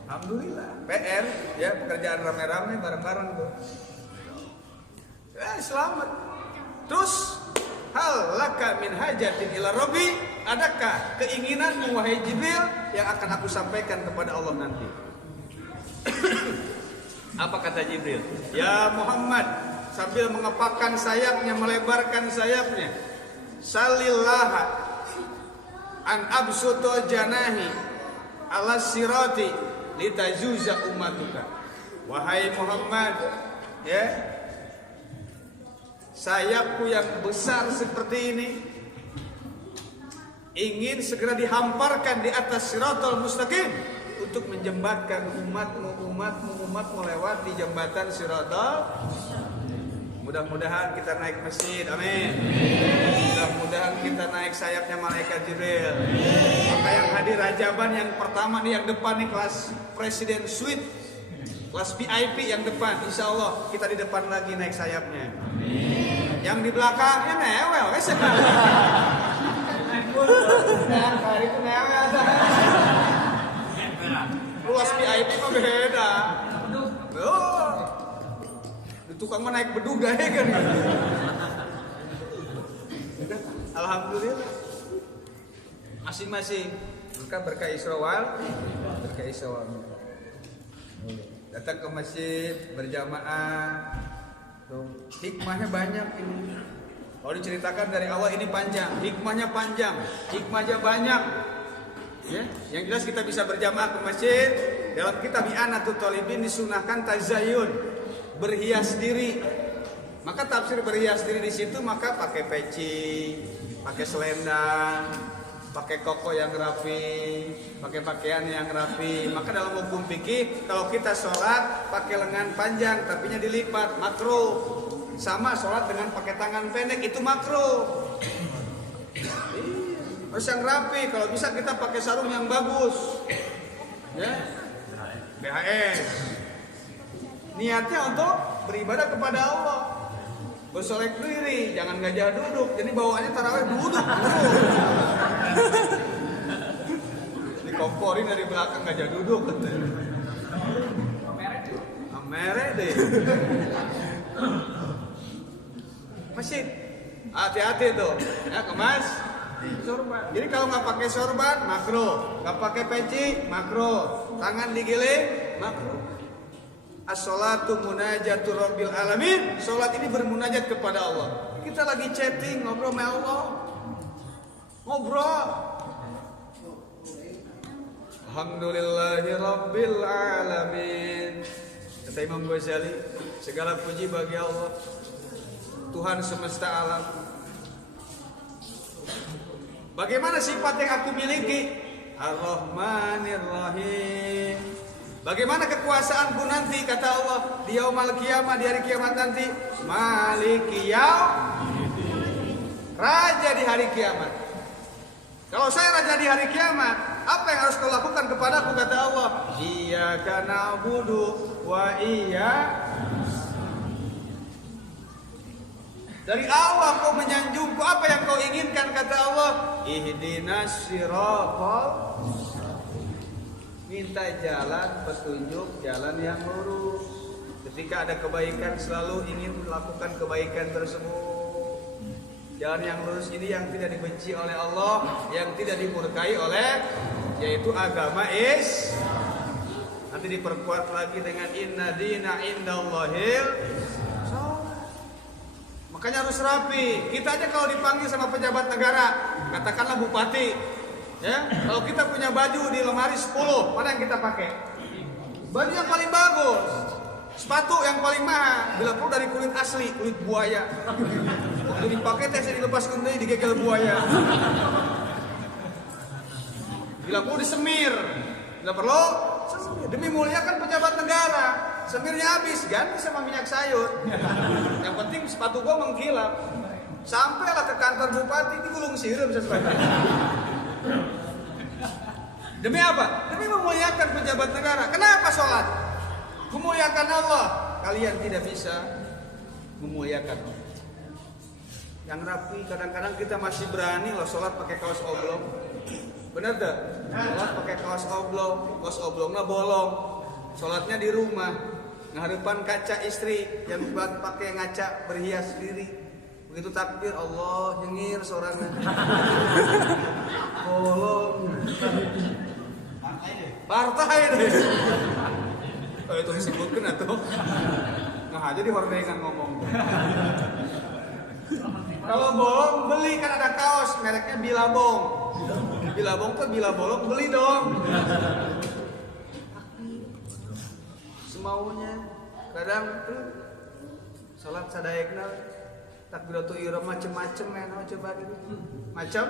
Alhamdulillah. PR ya pekerjaan rame-rame bareng-bareng tuh. Selamat. Terus hal laka min hajatin ila rabbi, adakah keinginan wahai Jibril yang akan aku sampaikan kepada Allah nanti? Apa kata Jibril? Ya Muhammad, sambil mengepakkan sayapnya, melebarkan sayapnya, salillaha an absuto janahi ala sirati litajuza ummatuka. Wahai Muhammad, ya, sayapku yang besar seperti ini ingin segera dihamparkan di atas siratal mustaqim untuk menjembatkan umatmu melewati jembatan siratal. Mudah-mudahan kita naik masjid, amin. Mudah-mudahan kita naik sayapnya malaikat Jibril. Maka yang hadir Rajaban yang pertama nih, yang depan nih kelas presiden suite, kelas VIP yang depan, insya Allah kita di depan lagi naik sayapnya. Yang di belakangnya newel, guys. Hari itu newel. Luas VIP mah beda. Oh, di tukang mah naik bedug dah kan. Alhamdulillah. Masing-masing berkah Isra wal datang ke masjid berjamaah. Tuh, hikmahnya banyak ini. Kalau diceritakan dari awal ini panjang, hikmahnya panjang, hikmahnya banyak. Ya, yang jelas kita bisa berjamaah ke masjid. Dalam kitab I'anatul Thalibin disunahkan tazayyun, berhias diri. Maka tafsir berhias diri di situ maka pakai peci, pakai selendang, pakai koko yang rapi, pakai pakaian yang rapi. Maka dalam hukum fikih kalau kita sholat pakai lengan panjang tapinya dilipat makruh. Sama sholat dengan pakai tangan pendek itu makruh. Harus yang rapi, kalau bisa kita pakai sarung yang bagus, ya, BHS. Niatnya untuk beribadah kepada Allah, bersolek diri, jangan gajah duduk. Jadi bawaannya tarawih duduk. Dikomporin dari belakang gajah duduk. Amere deh. Masjid, hati-hati tuh, ya kemas. Sorban. Jadi kalau nggak pakai sorban makruh, nggak pakai peci makruh, tangan digiling makruh. As-sholatu munajatu rabbil alamin. Sholat ini bermunajat kepada Allah. Kita lagi chatting, ngobrol sama Allah, ngobrol. Alhamdulillahi rabbil alamin. Kata Imam Ghazali, segala puji bagi Allah, Tuhan semesta alam. Bagaimana sifat yang aku miliki? Ar-Rahmanir Rahim. Bagaimana kekuasaanku nanti? Kata Allah, di yaumul qiyamah, di hari kiamat nanti, Maliki Raja di hari kiamat. Kalau saya raja di hari kiamat, apa yang harus kau lakukan kepadaku? Kata Allah, Iyyaka na'budu wa iyyaka. Dari awal kau menyanjungku, apa yang kau inginkan? Kata Allah, ihdinas siratal. Minta jalan petunjuk, jalan yang lurus. Ketika ada kebaikan selalu ingin melakukan kebaikan tersebut. Jalan yang lurus ini yang tidak dibenci oleh Allah, yang tidak dimurkai oleh, yaitu agama Nanti diperkuat lagi dengan inna dina indallahil. Makanya harus rapi. Kita aja kalau dipanggil sama pejabat negara, katakanlah bupati, ya, kalau kita punya baju di lemari 10, mana yang kita pakai? Baju yang paling bagus, sepatu yang paling mahal, bila perlu dari kulit asli, kulit buaya. Waktu dipakai tesnya dilepas kembali, digegel buaya. Bila perlu disemir. Bila perlu semir. Demi muliakan pejabat negara. Semirnya habis, ganti sama minyak sayur. Yang penting sepatu gua mengkilap. Sampailah ke kantor bupati, digulung sirup sesuatu. Demi apa? Demi memuliakan pejabat negara. Kenapa sholat? Memuliakan Allah. Kalian tidak bisa memuliakan Allah. Yang rapi, kadang-kadang kita masih berani loh sholat pakai kaos oblong. Bener tak? Sholat pakai kaos oblongnya bolong. Sholatnya di rumah, ngadepan kaca istri yang buat pakai ngaca berhias diri. Begitu takbir, Allah nyengir seorangnya. Bolong. Partai deh. Oh, itu disebutkan atau? Nah, jadi hordengan ngomong. Kalau bolong beli, kan ada kaos mereknya Bilabong. Bilabong tuh bila bolong beli dong. Semaunya. Kadang tuh salat sadaekna takbiratul ihram macem-macem ya, coba gitu. Macam?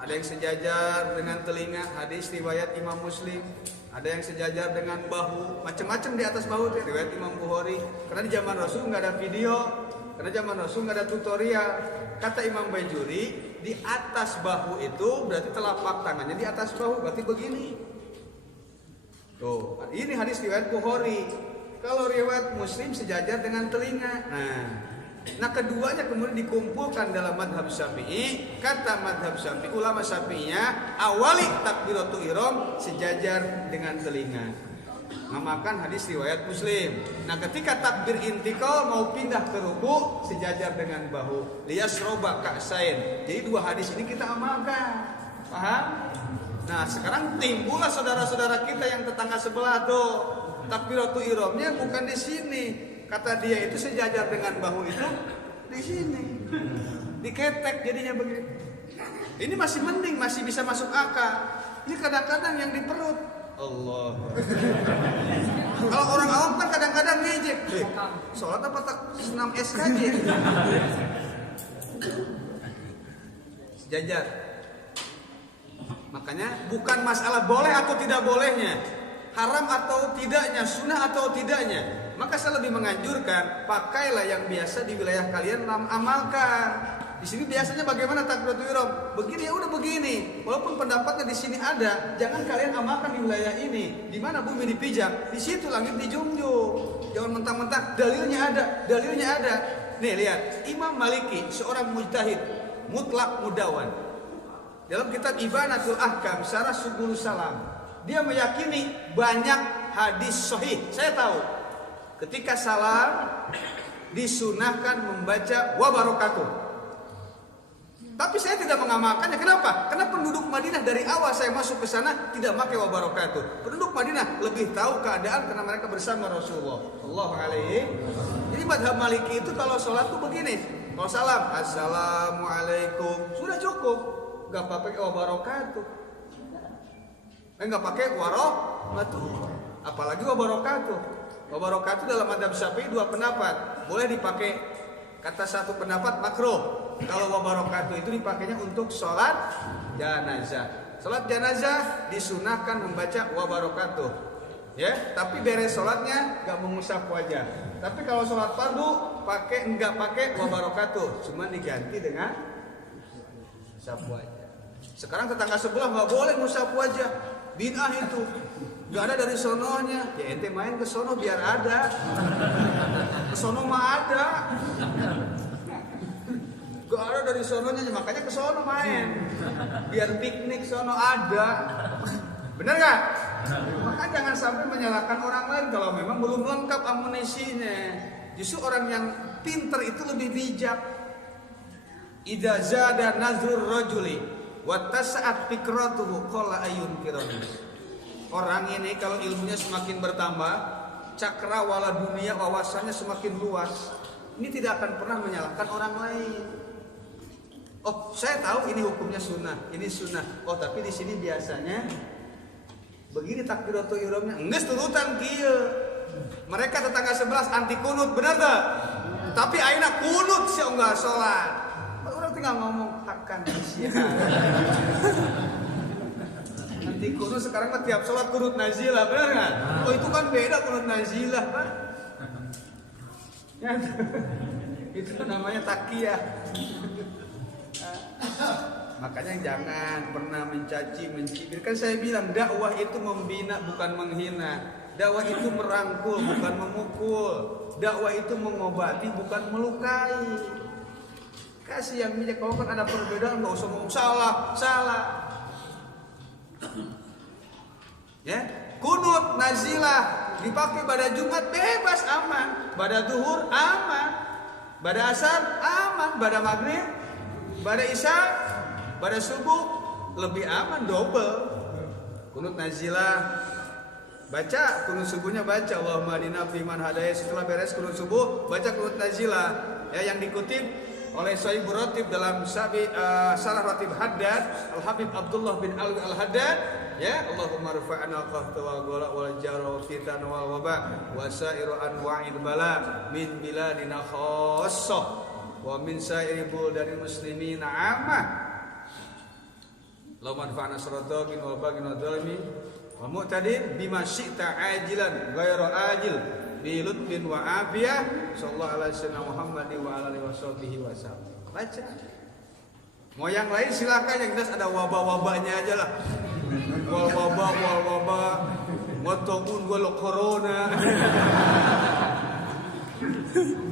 Ada yang sejajar dengan telinga, hadis riwayat Imam Muslim. Ada yang sejajar dengan bahu, macam-macam di atas bahu, riwayat Imam Bukhari. Karena di zaman Rasul nggak ada video, karena zaman Rasul nggak ada tutorial. Kata Imam Bajuri, di atas bahu itu berarti telapak tangannya di atas bahu, berarti begini. Tuh, ini hadis riwayat Bukhari. Kalau riwayat Muslim sejajar dengan telinga. Nah keduanya kemudian dikumpulkan dalam madhab Syafi'i. Kata madhab Syafi'i, ulama Syafi'inya awali takbiratul ihram sejajar dengan telinga. Ngamakan hadis riwayat Muslim. Nah ketika takbir intikal mau pindah ke ruku sejajar dengan bahu. Liyasroba ka'sain. Jadi dua hadis ini kita amalkan. Paham? Nah sekarang timbullah saudara-saudara kita yang tetangga sebelah tuh. Takbiratul ihramnya bukan di sini. Kata dia itu sejajar dengan bahu itu di sini. Diketek jadinya begitu. Ini masih mending, masih bisa masuk akal. Ini kadang-kadang yang di perut. Allah. Kalau orang awam kan kadang-kadang ngejek. Sholat apa tak senam SKJ? Sejajar. Makanya bukan masalah boleh atau tidak bolehnya, haram atau tidaknya, sunnah atau tidaknya. Maka saya lebih menganjurkan pakailah yang biasa di wilayah kalian, amalkan. Di sini biasanya bagaimana takbiratul ihram? Begini ya udah begini. Walaupun pendapatnya di sini ada, jangan kalian amalkan di wilayah ini. Di mana bumi dipijak, di situ langit dijunjung. Jangan mentang-mentang dalilnya ada. Nih lihat, Imam Maliki seorang mujtahid mutlak mudawan. Dalam kitab Ibanatul Ahkam, Syarah Subulus Salam, dia meyakini banyak hadis sahih. Saya tahu. Ketika salam disunahkan membaca wa barakatuh. Tapi saya tidak mengamalkannya. Kenapa? Karena penduduk Madinah dari awal saya masuk ke sana tidak pakai wa barakatuh. Penduduk Madinah lebih tahu keadaan karena mereka bersama Rasulullah sallallahu alaihi. Jadi madhab Maliki itu kalau sholat tuh begini. Kalau salam, assalamualaikum, sudah cukup. Gak pakai wa barakatuh. Enggak pakai warahmatuh. Apalagi wa barakatuh. Wabarakatuh dalam madhab Syafi'i dua pendapat. Boleh dipakai, kata satu pendapat makruh. Kalau wabarakatuh itu dipakainya untuk sholat janazah. Sholat janazah disunahkan membaca wabarakatuh. Ya, tapi beres sholatnya nggak mengusap wajah. Tapi kalau sholat fardu nggak pakai wabarakatuh, cuma diganti dengan usap wajah. Sekarang tetangga sebelah nggak boleh ngusap wajah, bid'ah itu. Gak ada dari sononya, ya ente main ke sono biar ada. Ke sono mah ada. Gak ada dari sononya, makanya ke sono main. Biar piknik sono ada. Bener gak? Maka jangan sampai menyalahkan orang lain kalau memang belum lengkap amunisinya. Justru orang yang pinter itu lebih bijak. Idza zada nazrul rajuli wa tas'at fikratuhu qala ayun kirani. Orang ini kalau ilmunya semakin bertambah, cakrawala dunia wawasannya semakin luas. Ini tidak akan pernah menyalahkan orang lain. Oh, saya tahu ini hukumnya sunnah, ini sunnah. Oh, tapi di sini biasanya begini takbiratul ihramnya. Enggak turutan kieu. Mereka tetangga sebelah anti kunut, benar tak? Tapi ayeuna kunut sih enggak sholat. Orang tinggal ngomong takkan sia. Di kunut sekarang mah tiap sholat kunut nazilah, benar nggak? Oh itu kan beda kunut nazilah, Pak. Ya, itu namanya takiyah. Makanya jangan pernah mencaci, mencibir. Kan saya bilang dakwah itu membina bukan menghina. Dakwah itu merangkul bukan memukul. Dakwah itu mengobati bukan melukai. Kasih yang bijak. Kalau kan ada perbedaan nggak usah ngomong salah. Ya, kunut nazilah dipakai pada Jumat bebas aman, pada duhur aman, pada asar aman, pada maghrib, pada isya, pada subuh lebih aman double. Kunut nazilah baca, kunut subuhnya baca Allahumma hadina fiman hadaya. Setelah beres kunut subuh baca kunut nazilah ya, yang dikutip oleh Sahih Ratib dalam Salah Ratib Haddad Al-Habib Abdullah bin Alwi Al-Haddad ya, Allahumma rfa'na qahta wal ghala wal jara wal fitan wal waba wa sa'iru anwa'il bala min biladina khassah wa min sa'iri buldadil muslimina ammah. Allahumma rfa'na siratan wal baghin wal zalimi wa mu'tadin bima syi'ta ajilan ghairu ajil bi lutfin wa afiyah sallallahu alaihi wasallam Muhammad wa alihi washabihi wasallam. Baca. Mau yang lain silakan, yang jelas ada wabah-wabahnya aja lah. Wal wabah wattaqun wal corona.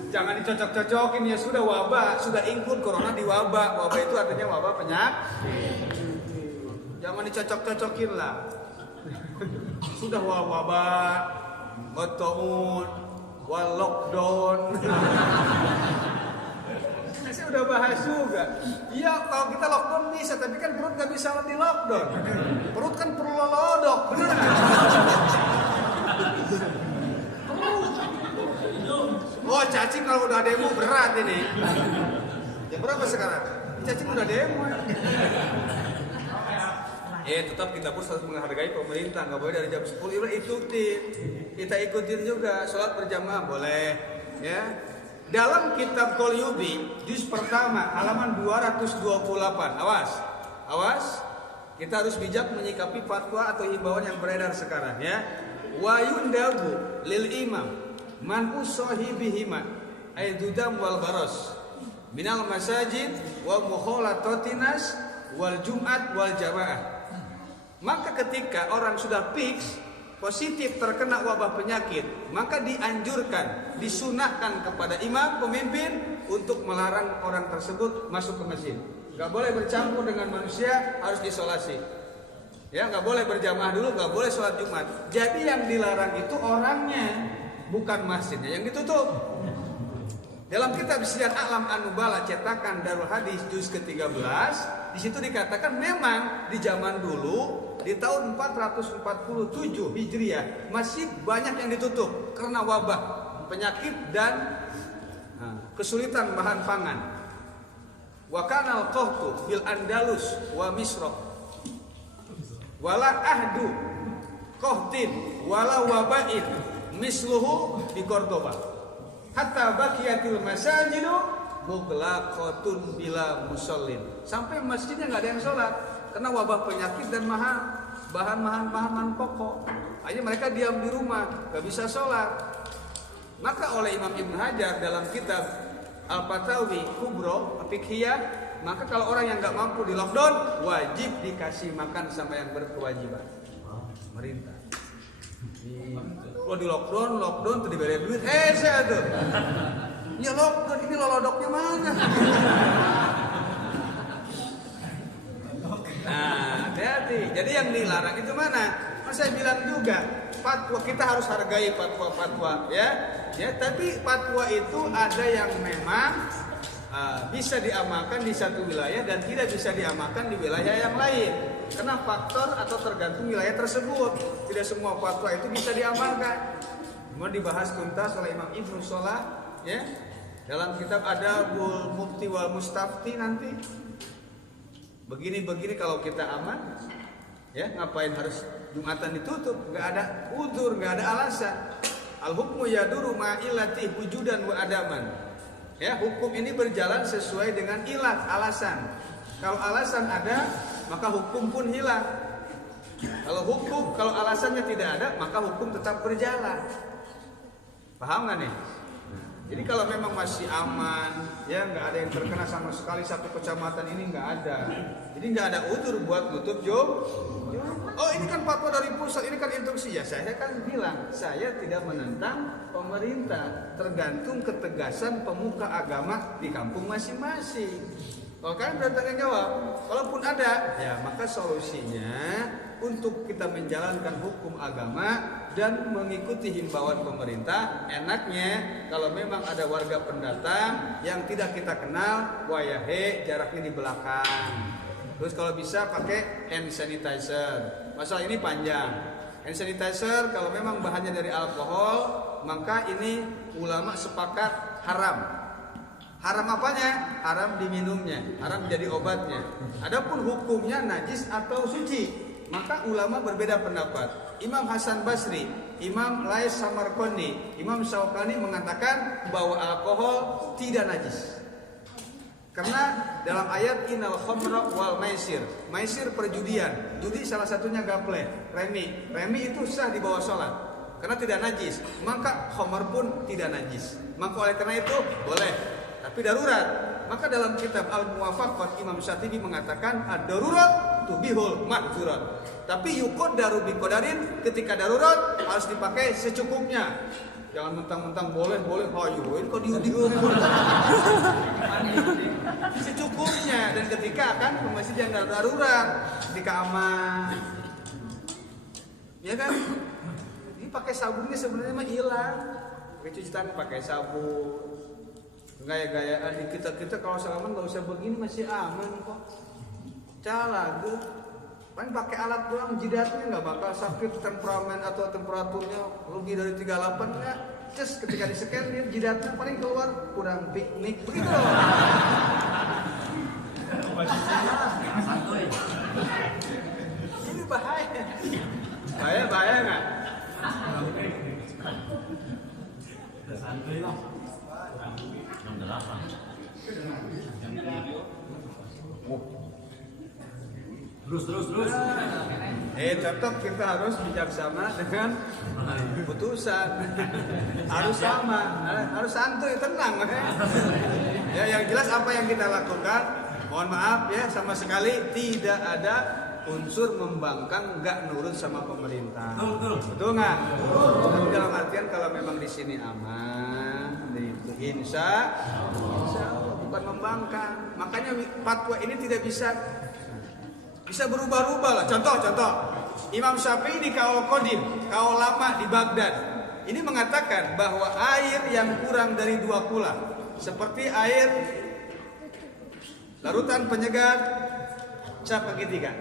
Jangan dicocok-cocokin, ya sudah wabah, sudah include corona di wabah. Wabah itu artinya wabah penyakit. Jangan dicocok-cocokin lah. Sudah wabah, wattaqun wal lockdown. Saya udah bahas juga. Iya, kalau kita lockdown bisa, tapi kan perut nggak bisa di lockdown. Perut kan perlu lodok, benar nggak? Oh, cacing kalau udah demo berat ini. Ya berapa sekarang? Cacing udah demo. Tetap kita pun harus menghargai pemerintah. Nggak boleh dari jam 10 ikutin. Kita ikutin juga. Sholat berjamaah boleh, ya. Dalam kitab Qolyubi juz pertama halaman 228. Awas. Kita harus bijak menyikapi fatwa atau himbauan yang beredar sekarang, ya. Wa yundabu lil imam man usahibihima aidudam wal baros minal masajid wa mukhalatotinas wal jumat wal jamaah. Maka ketika orang sudah fix positif terkena wabah penyakit, maka dianjurkan, disunahkan kepada imam pemimpin untuk melarang orang tersebut masuk ke masjid. Gak boleh bercampur dengan manusia, harus isolasi. Ya, gak boleh berjamaah dulu, gak boleh sholat Jumat. Jadi yang dilarang itu orangnya, bukan masjidnya yang ditutup. Dalam kitab Syiar A'lam An-Nubala cetakan Darul Hadis juz ke-13, di situ dikatakan memang di zaman dulu di tahun 447 Hijriah masih banyak yang ditutup karena wabah, penyakit dan kesulitan bahan pangan. Wa kanal qahtu bil Andalus wa Misra. Wala ahdu qahtin wala wabain misluhu di Cordoba. Hatta baqiyatil masajidu mughlaqatun bila musallin. Sampai masjidnya enggak ada yang sholat karena wabah penyakit dan bahan pokok. Akhirnya mereka diam di rumah, gak bisa sholat. Maka oleh Imam Ibn Hajar dalam kitab Al-Fatawi Kubro Fiqhiyah, maka kalau orang yang gak mampu di lockdown, wajib dikasih makan sama yang berkewajiban, pemerintah. Kalau di lockdown tuh diberi duit, saya tuh. Ya lockdown, ini lolodoknya mana? Nah, hati-hati. Jadi yang dilarang itu mana? Saya bilang juga, fatwa kita harus hargai fatwa-fatwa, ya. Ya, tapi fatwa itu ada yang memang bisa diamalkan di satu wilayah dan tidak bisa diamalkan di wilayah yang lain. Karena faktor atau tergantung wilayah tersebut. Tidak semua fatwa itu bisa diamalkan. Mau dibahas tuntas oleh Imam Ibnu Shalah, ya. Dalam kitab Adabul Mufti wal Mustafti nanti. Begini kalau kita aman, ya ngapain harus Jumatan ditutup? Nggak ada udzur, nggak ada alasan. Al hukmu yaduru ma'ilati wujudan wa adaman. Ya, hukum ini berjalan sesuai dengan ilat, alasan. Kalau alasan ada, maka hukum pun hilang. Kalau hukum, kalau alasannya tidak ada, maka hukum tetap berjalan. Paham nggak nih? Jadi kalau memang masih aman, ya nggak ada yang terkena sama sekali, satu kecamatan ini nggak ada. Jadi nggak ada udur buat nutup job. Oh ini kan fatwa dari pusat, ini kan instruksi ya. Saya kan bilang, saya tidak menentang pemerintah, tergantung ketegasan pemuka agama di kampung masing-masing. Kalau kalian bertanggung jawab, kalaupun ada, ya maka solusinya untuk kita menjalankan hukum agama dan mengikuti himbauan pemerintah. Enaknya kalau memang ada warga pendatang yang tidak kita kenal, wayahe jaraknya di belakang. Terus kalau bisa pakai hand sanitizer. Masalah ini panjang. Hand sanitizer kalau memang bahannya dari alkohol, maka ini ulama sepakat haram. Haram apanya? Haram diminumnya, haram jadi obatnya. Adapun hukumnya najis atau suci, maka ulama berbeda pendapat. Imam Hasan Basri, Imam Lais Samarqandi, Imam Syaukani mengatakan bahwa alkohol tidak najis. Karena dalam ayat innal khamra wal maisir, maisir perjudian, judi salah satunya gaple, remi itu sah di bawah sholat karena tidak najis, maka khamar pun tidak najis. Maka oleh karena itu boleh, tapi darurat. Maka dalam kitab Al-Muwafaqat Imam Syatibi mengatakan ad-darurat tubihul mahzurat. Tapi yuqaddaru biqadarin, ketika darurat harus dipakai secukupnya. Jangan mentang-mentang boleh hayu. Ini kok diukur. Secukupnya, dan ketika akan ke masjid yang darurat, ketika aman. Ya kan? Ini pakai sabunnya sebenarnya mah hilang. Pakai cuci tangan pakai sabun. Gaya-gayaan di kita kalau salaman nggak usah begini masih aman kok. Calagu, paling pakai alat doang, jidatnya nggak bakal sakit, temperamen atau temperaturnya lebih dari 38 nggak. Just ketika di-scan dia jidatnya paling keluar kurang piknik begitu loh. Ini bahaya. Bahaya nggak? Santuy lah. Terus. Tetap kita harus bijaksana dengan putusan. Harus sama, harus santuy, tenang. Ya, yang jelas apa yang kita lakukan, mohon maaf ya, sama sekali tidak ada unsur membangkang, nggak nurut sama pemerintah. Betul nggak? Tapi dalam artian kalau memang di sini aman, itu insya Allah bukan membangkang. Makanya fatwa ini tidak bisa berubah-ubah lah. Contoh, Imam Syafi'i di Kaul Qadim, Kaul Lama di Baghdad, ini mengatakan bahwa air yang kurang dari 2 kula, seperti air larutan penyegar cap ketiga,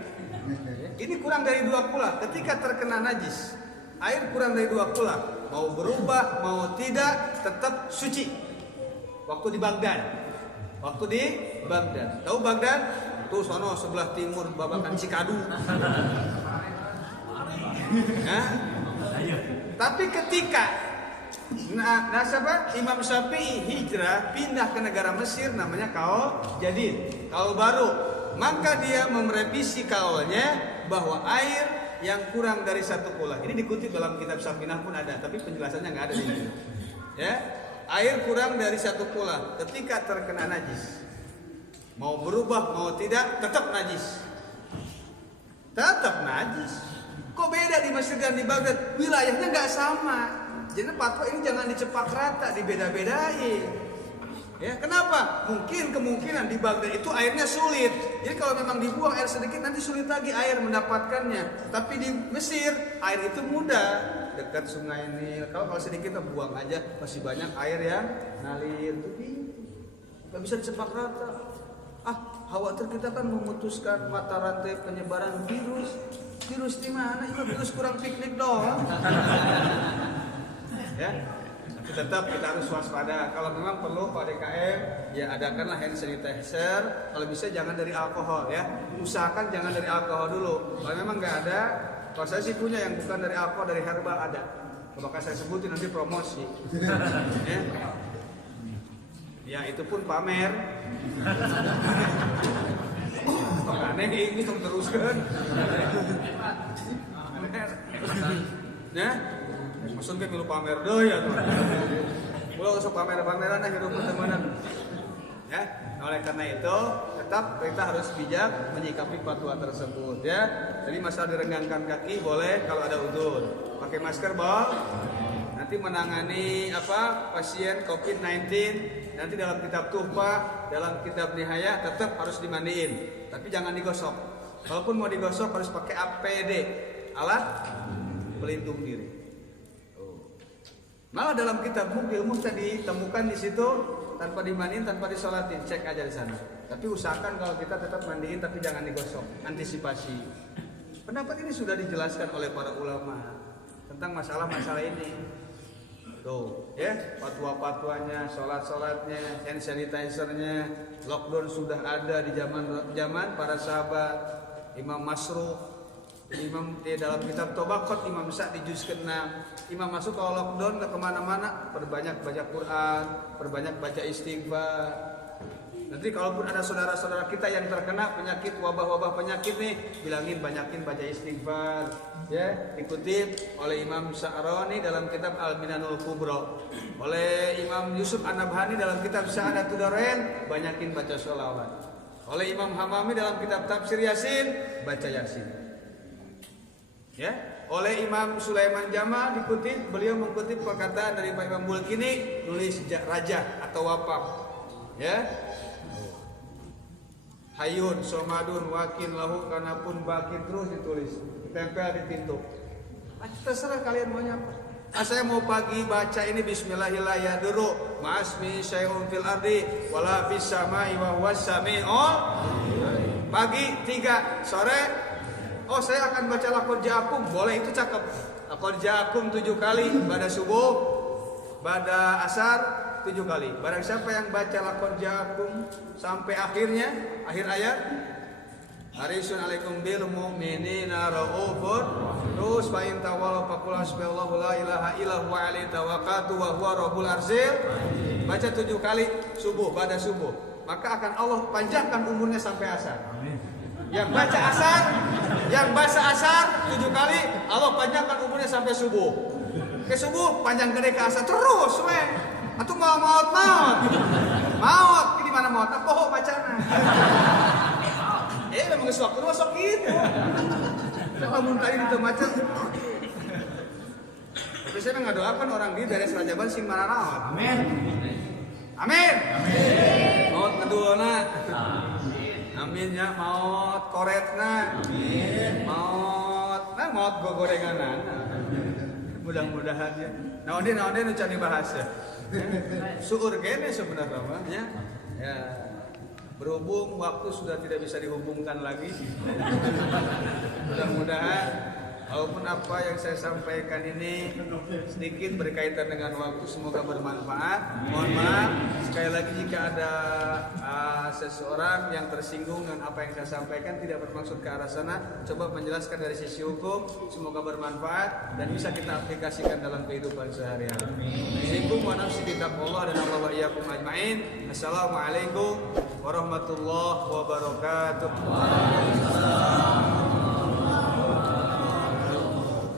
ini kurang dari 2 kula, ketika terkena najis, air kurang dari 2 kula, mau berubah mau tidak tetap suci. Waktu di Baghdad, tahu Baghdad? Tuh sono sebelah timur Babakan Cikadu. Ya? Tapi ketika Imam Syafi'i hijrah pindah ke negara Mesir, namanya Kaul Jadid, Kaul baru, maka dia merevisi kaulnya bahwa air yang kurang dari 1 kula, ini dikutip dalam kitab Safinah pun ada, tapi penjelasannya nggak ada di sini. Ya, air kurang dari 1 kula ketika terkena najis, mau berubah mau tidak tetap najis. Kok beda di Mesir dan di Baghdad? Wilayahnya nggak sama. Jadi fatwa ini jangan dicepak rata, dibeda-bedain. Ya, kenapa? Kemungkinan di Baghdad itu airnya sulit. Jadi kalau memang dibuang air sedikit, nanti sulit lagi air mendapatkannya. Tapi di Mesir air itu mudah, dekat sungai Nil. Kalau sedikit buang aja, masih banyak air yang ngalir. Tapi nggak bisa dicepak rata. Khawatir kita kan memutuskan mata rantai penyebaran virus. Virus di mana? Itu virus kurang piknik doang. Ya, tapi tetap kita harus waspada. Kalau memang perlu Pak DKM, ya adakanlah hand sanitizer. Kalau bisa jangan dari alkohol ya. Usahakan jangan dari alkohol dulu. Kalau memang nggak ada, kalau saya sih punya yang bukan dari alkohol, dari herbal ada. Bakal saya sebutin nanti promosi. Ya itu pun pamer. Aneh ini teruskan. Ya, maksudnya milu pamer deh ya tuh. Mulai usah pamer-pameran nah hidup pertemanan. Ya, oleh karena itu tetap kita harus bijak menyikapi fatwa tersebut ya. Jadi masalah direnggangkan kaki boleh kalau ada udzur. Pakai masker bol. Nanti menangani pasien COVID-19 nanti dalam kitab Tuhfah, dalam kitab Nihayah tetap harus dimandiin, tapi jangan digosok. Walaupun mau digosok harus pakai APD, alat pelindung diri. Malah dalam kitab ilmu tadi temukan di situ tanpa dimandiin, tanpa disolatin, cek aja di sana. Tapi usahakan kalau kita tetap mandiin tapi jangan digosok, antisipasi. Pendapat ini sudah dijelaskan oleh para ulama tentang masalah-masalah ini. Tuh, ya, fatwa-fatwanya, sholat-sholatnya, hand sanitizer-nya, lockdown sudah ada di zaman para sahabat. Imam Masruq, Imam di dalam kitab Tobaqat, Imam Sa'di juz ke-6. Imam Masruq kalau lockdown ke kemana-mana, perbanyak baca Quran, perbanyak baca istighfar. Nanti kalaupun ada saudara-saudara kita yang terkena penyakit, wabah-wabah penyakit nih, bilangin banyakin baca istighfar. Ya, dikutip oleh Imam Sya'rani dalam kitab Al-Minanul Kubra, oleh Imam Yusuf An-Nabhani dalam kitab Sa'adatud Darain, banyakin baca sholawat. Oleh Imam Hamami dalam kitab Tafsir Yasin, baca Yasin. Ya, oleh Imam Sulaiman Jama dikutip, beliau mengutip perkataan dari Pak Imam Bulkini, nulis raja atau wafat. Ya. Hayun, somadun, wakin, lahu, kanapun, bakin, terus ditulis, ditempel di pintu. Terserah kalian maunya apa. Saya mau pagi baca ini Bismillahirrahmanirrahim. Ma'asmi syai'un fil ardi wala fis samai wa huwas sami'ul. Pagi 3, sore saya akan baca laqad ja'akum. Boleh, itu cakep. Laqad ja'akum 7 kali pada subuh, pada asar 7 kali. Barang siapa yang baca laqad ja'akum sampai akhirnya, akhir ayat, harisun alaikum bil mu'minina raufur, terus fa in tawallaw faqul hasbiyallahu la ilaha illa huwa alaihi tawakkaltu wa huwa rabbul arsyil. Baca 7 kali subuh, pada subuh, maka akan Allah panjangkan umurnya sampai asar. Yang baca asar 7 kali, Allah panjangkan umurnya sampai subuh. Ke subuh panjang gede ke asar terus weh. Atau maut. Ini mana maut? Poho bacana. Memang waktu masuk gitu. Kalau muntah itu macam. Tapi saya mengadoakan orang di daerah Serajaban sing maranaon. Amin. Maut keduana. Amin ya, maut koretna. Maut gorenganan. Mudah-mudahan ya. Naon-naon nu can dibahas ya. Suur gene sebenarnya ya. Berhubung waktu sudah tidak bisa dihubungkan lagi. Mudah-mudahan walaupun apa yang saya sampaikan ini sedikit berkaitan dengan waktu, semoga bermanfaat. Mohon maaf sekali lagi jika ada seseorang yang tersinggung dengan apa yang saya sampaikan, tidak bermaksud ke arah sana. Coba menjelaskan dari sisi hukum, semoga bermanfaat dan bisa kita aplikasikan dalam kehidupan sehari-hari. Assalamualaikum warahmatullahi wabarakatuh. Assalamualaikum warahmatullahi wabarakatuh.